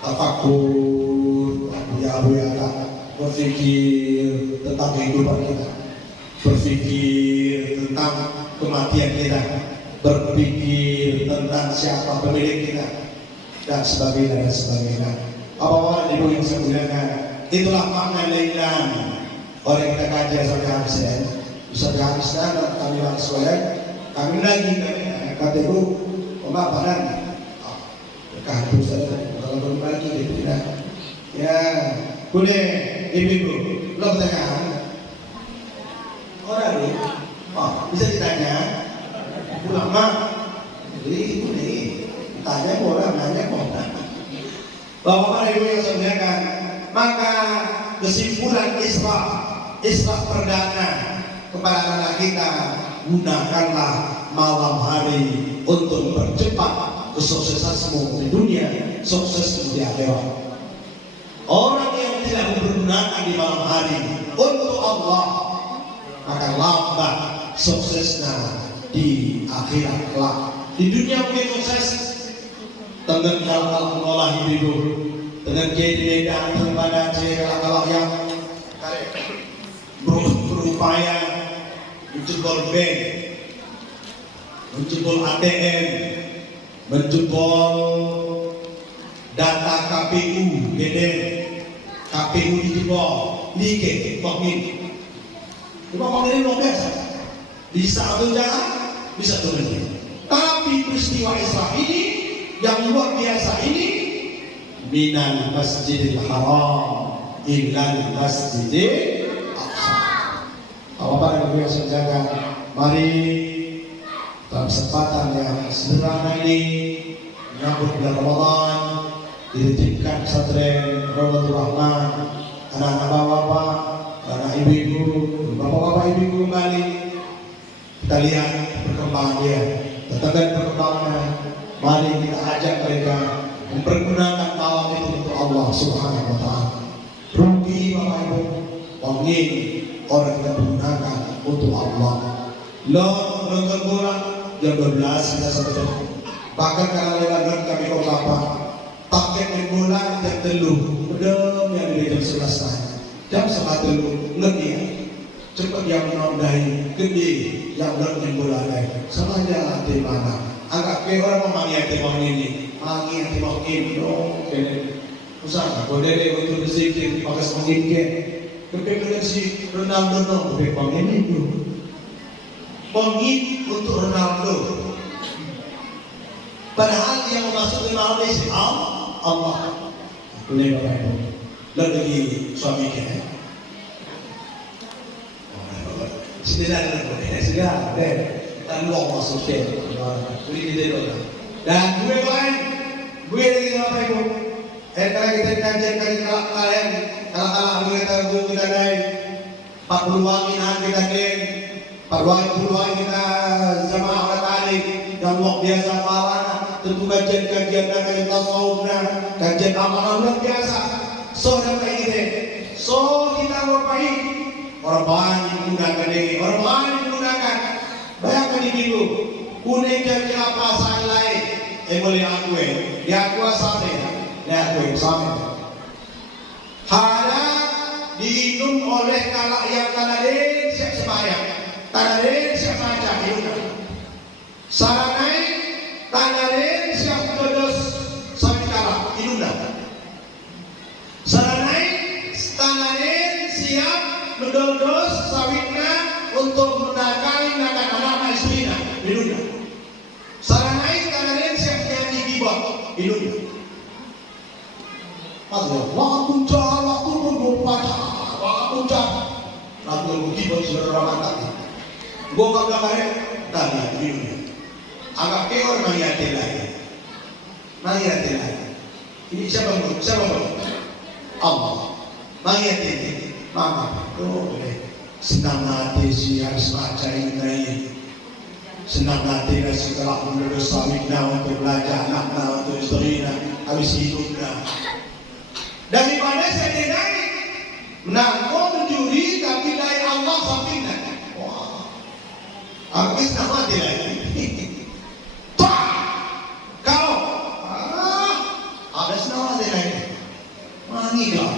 tafakur, ya, berpikir tentang kehidupan kita, berpikir tentang kematian kita, berpikir tentang siapa pemilik kita, dan sebagainya dan sebagainya. Apa-apa dan Ibu yang saya muliakan, itulah makna lailan. Orang kita kaji sampai habis ya, bisa habis dan kami langsung kami lagi kata Ibu, Mbak Badan, kampus saja kalau belum lagi itu tidak. Ya, boleh Ibu, lo pertanyaan orang ini, bisa ditanya, ulama, jadi ini tanya orang, nanya orang. Bapak Ibu yang saya muliakan, maka kesimpulan Isra perdana kepada anak kita, gunakanlah malam hari untuk mempercepat kesuksesanmu di dunia, suksesmu di akhirat. Orang yang tidak mempergunakan di malam hari untuk Allah, maka lambat suksesnya di akhirat kelak. Di dunia mungkin sukses, dengan hal-hal mengolah hidup, dengan keadaan kepada kalau yang berupaya menjebol bank, menjebol ATM, menjebol data KPU, KPU dijebol, nike, ini luar biasa. Bisa atau jangan, bisa turun. Tapi peristiwa Isra ini yang luar biasa ini, minal masjidil haram ilal masjidil aqsa. Bapak dan Ibu yang saya jaga, mari dalam kesempatan yang sederhana ini menyambut bulan Ramadan, dititipkan pesantren Rawdatul Rahman, anak-anak bapak-bapak, anak ibu-ibu, bapak-bapak ibu-ibu kembali. Kita lihat perkembangan dia, tetapkan perkembangan. Mari kita ajak mereka mempergunakan malam itu untuk Allah Subhanahu wa Ta'ala. Rugi Bapak Ibu, wangin orang kita menggunakan untuk Allah. Nonton bola jam 12 kita sampai. Bahkan kalau lewat kami kau bapak, paket main bola jam 3, bedem yang di jam 11 jam 11 ngerti ya. Cepat yang menodai, gede yang main bola lain. Sama aja di mana. Agak kayak orang memangi hati mau ini, mangi hati mau ini, dong. Usah, boleh deh untuk berzikir, pakai semangin ke. Kepengen si Ronaldo dong, tapi pengen itu. Pengin untuk Ronaldo. Padahal yang masuk ke Ronaldo si Allah. Boleh Bapak Ibu. Lalu lagi suami kita. Sudah, deh. Kita luang masuk ke. Beri kita dulu. Dan gue lain, gue lagi Bapak Ibu. Kalau kita kajian kalian, kalau kita naik 40 kita ken, 40 kita jamaah kali yang luar biasa pahala. Tentu kajian tasawuf, kajian amalan luar biasa. So dapat kita, so kita berbaik. Orang banyak menggunakan ini, orang banyak menggunakan. Bayangkan ibu, kuning jadi apa saya lain, boleh aku dia kuasa aku sama. Hanya diinum oleh kalak yang tanadin siap sembahyang, tanadin siap baca hidup. Saranai tanadin siap jodos sampai kalak hidup. Saranai tanadin siap mendodos sawitna untuk menakali anak-anak istrinya hidup. Saranai tanadin siap nyanyi gibah hidup. Waktu berpacar, waktu Aku rugi buat saudara mantap. Gua kau kabarnya tadi ini. Agak keor mengiati lagi. Mengiati lagi. Ini siapa bu? Siapa bu? Allah. Mengiati ini. Mama. Oh, senang hati si harus baca ini. Senang hati setelah menerus suaminya untuk belajar, anaknya untuk istrinya, habis hidupnya. Daripada saya denari, kau mencuri tapi dari Allah sampingnya. Wah, habis nak mati lagi. Kau, habis nak mati lagi. Mani kau,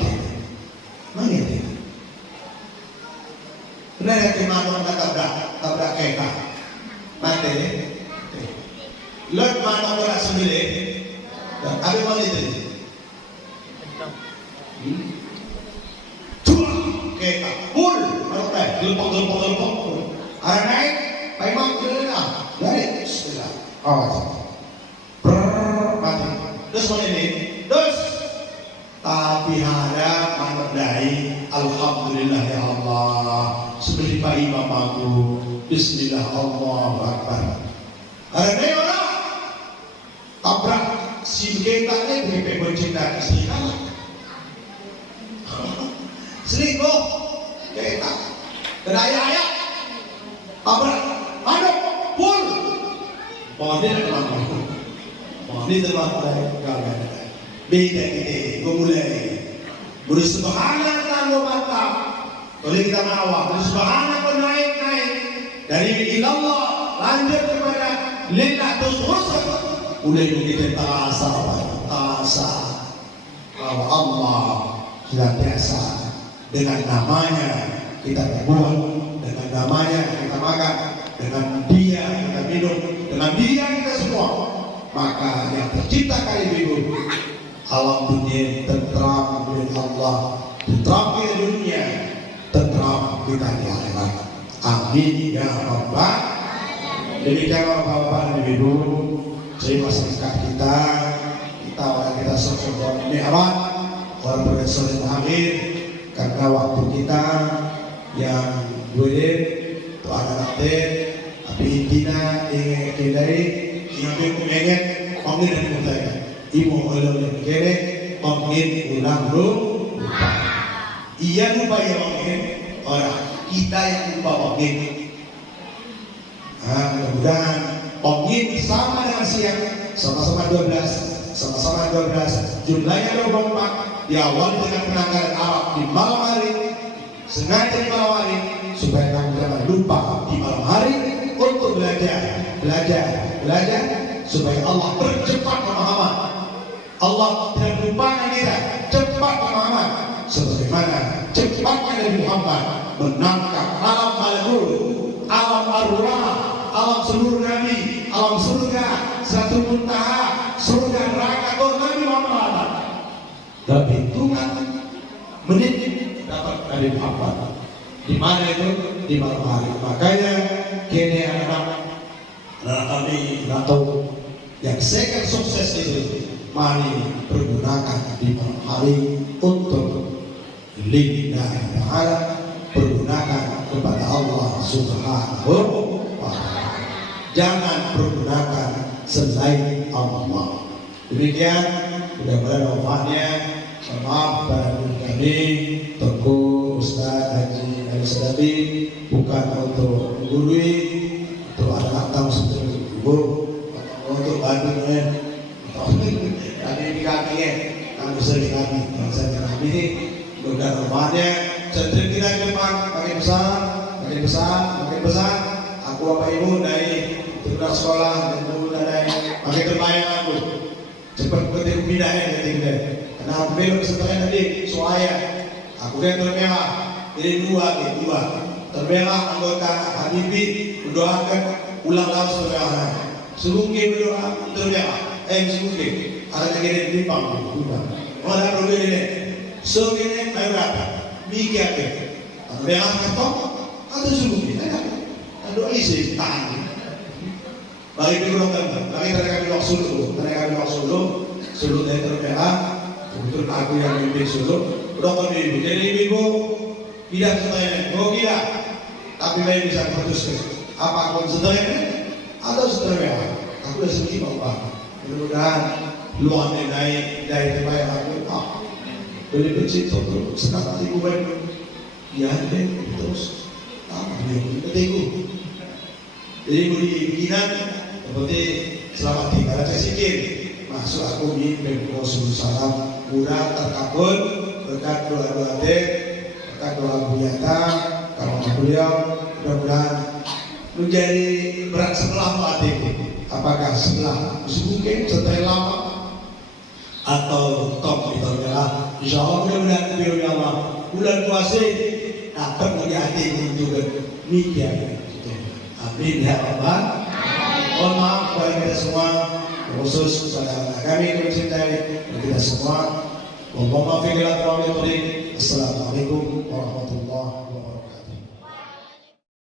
mani dia. Kenapa kemana tabrak kereta? Mati. Lot mana orang sembilan? Apa mani dia? Kereta, pul, mana tak? Gelopak. Ada naik, memang kena. Dari, bismillah. Mati. Terus mana ini? Terus. Tapi ada menandai alhamdulillah ya Allah. Seperti Pak Imam aku. Bismillah Allahu Akbar. Ada orang tabrak si kereta ni bebek bercinta istri. Selingkuh kereta. Kena ayat. Tabrak. Ada pul. Ini teman-teman. Ini teman-teman. Beda kita, gue mulai bersubhanallah gue mantap. Boleh kita mengawal bersubhanallah gue naik dari ilallah lanjut kepada lillah terus mulai kita terasa bahwa Allah sudah biasa dengan namanya kita berbuat, dengan namanya kita makan, dengan dia kita minum, dengan dia kita semua. Maka yang tercipta kali minggu alam dunia tentram oleh Allah, tentram di dunia, tentram kita di akhirat. Amin ya Rabbal. Demikian Bapak dan Ibu, terima kasih kita orang kita semua nikmat, orang berkesan akhir karena waktu kita yang boleh itu anak-anak tapi intinya ingin kedai ingin mengingat panggil dan bertanya. Ibu oleh kere mungkin ulang lupa. Iya lupa ya mungkin orang kita yang lupa mungkin. Mudah-mudahan mungkin sama dengan siang sama-sama 12 jumlahnya 24 diawali dengan penanggalan Arab di malam hari, sengaja di malam hari supaya kami jangan lupa di malam hari untuk belajar supaya Allah percepat pemahaman. Allah tidak lupakan kita, cepat pemahaman sebagaimana cepatnya Nabi Muhammad menangkap alam malakut, alam arwah, alam seluruh nabi, alam surga, satu muntaha, surga neraka Nabi Muhammad. Tapi Tuhan menit dapat Nabi Muhammad. Di mana itu? Di malam hari. Makanya kini anak-anak kami atau yang second sukses itu mari pergunakan di malam hari untuk lillahi ta'ala, pergunakan kepada Allah Subhanahu wa ta'ala. Jangan pergunakan selain Allah. Demikian mudah-mudahan manfaatnya. Maaf pada kami Tengku Ustaz Haji Al-Sadabi bukan untuk menggurui, untuk anak-anak tamu seperti ibu, untuk bantuan kami kami kami sering kami bangsa kami ini mudah rupanya sentri kita ke depan makin besar aku bapak ibu dari tugas sekolah dan dari makin terbayang aku cepat ketemu pindahnya ketinggian karena aku belum setelah tadi soalnya aku kan termerah ini dua termerah anggota Habibie mendoakan ulang tahun saudara sebelumnya berdoa termerah sebelumnya ada yang di Limpang orang dulu ini so ini berapa mikir ke termerah ketok atau sebelumnya ada isi tahan bagi dikurangkan lagi kami waktu dulu sebelum dari termerah kebetulan aku yang mimpin dulu udah kami ibu jadi ibu tidak setelahnya, oh gila. Tapi saya bisa putuskan apa kon setelahnya atau setelahnya. Aku udah suci mau Pak. Mudah-mudahan luangnya naik dari tempat yang aku Pak. Beli bercinta terus sekarang ibu baik. Ya deh terus. Apa yang ketiga? Jadi beli bikinan seperti selamat tinggal saya sikir. Masuk aku di Pemkot Salam kurang terkabul berkat doa-doa dek, berkat doa buyata, kalau beliau mudah-mudahan menjadi berat sebelah hati. Apakah sebelah mungkin setelah lama atau top di tahun lah. Insya Allah mudah-mudahan beliau ya Allah bulan puasa dapat menjadi hati juga mikir. Amin ya Allah. Mohon maaf kepada kita semua, khusus kepada kami yang mencintai kita semua. Assalamualaikum warahmatullahi wabarakatuh.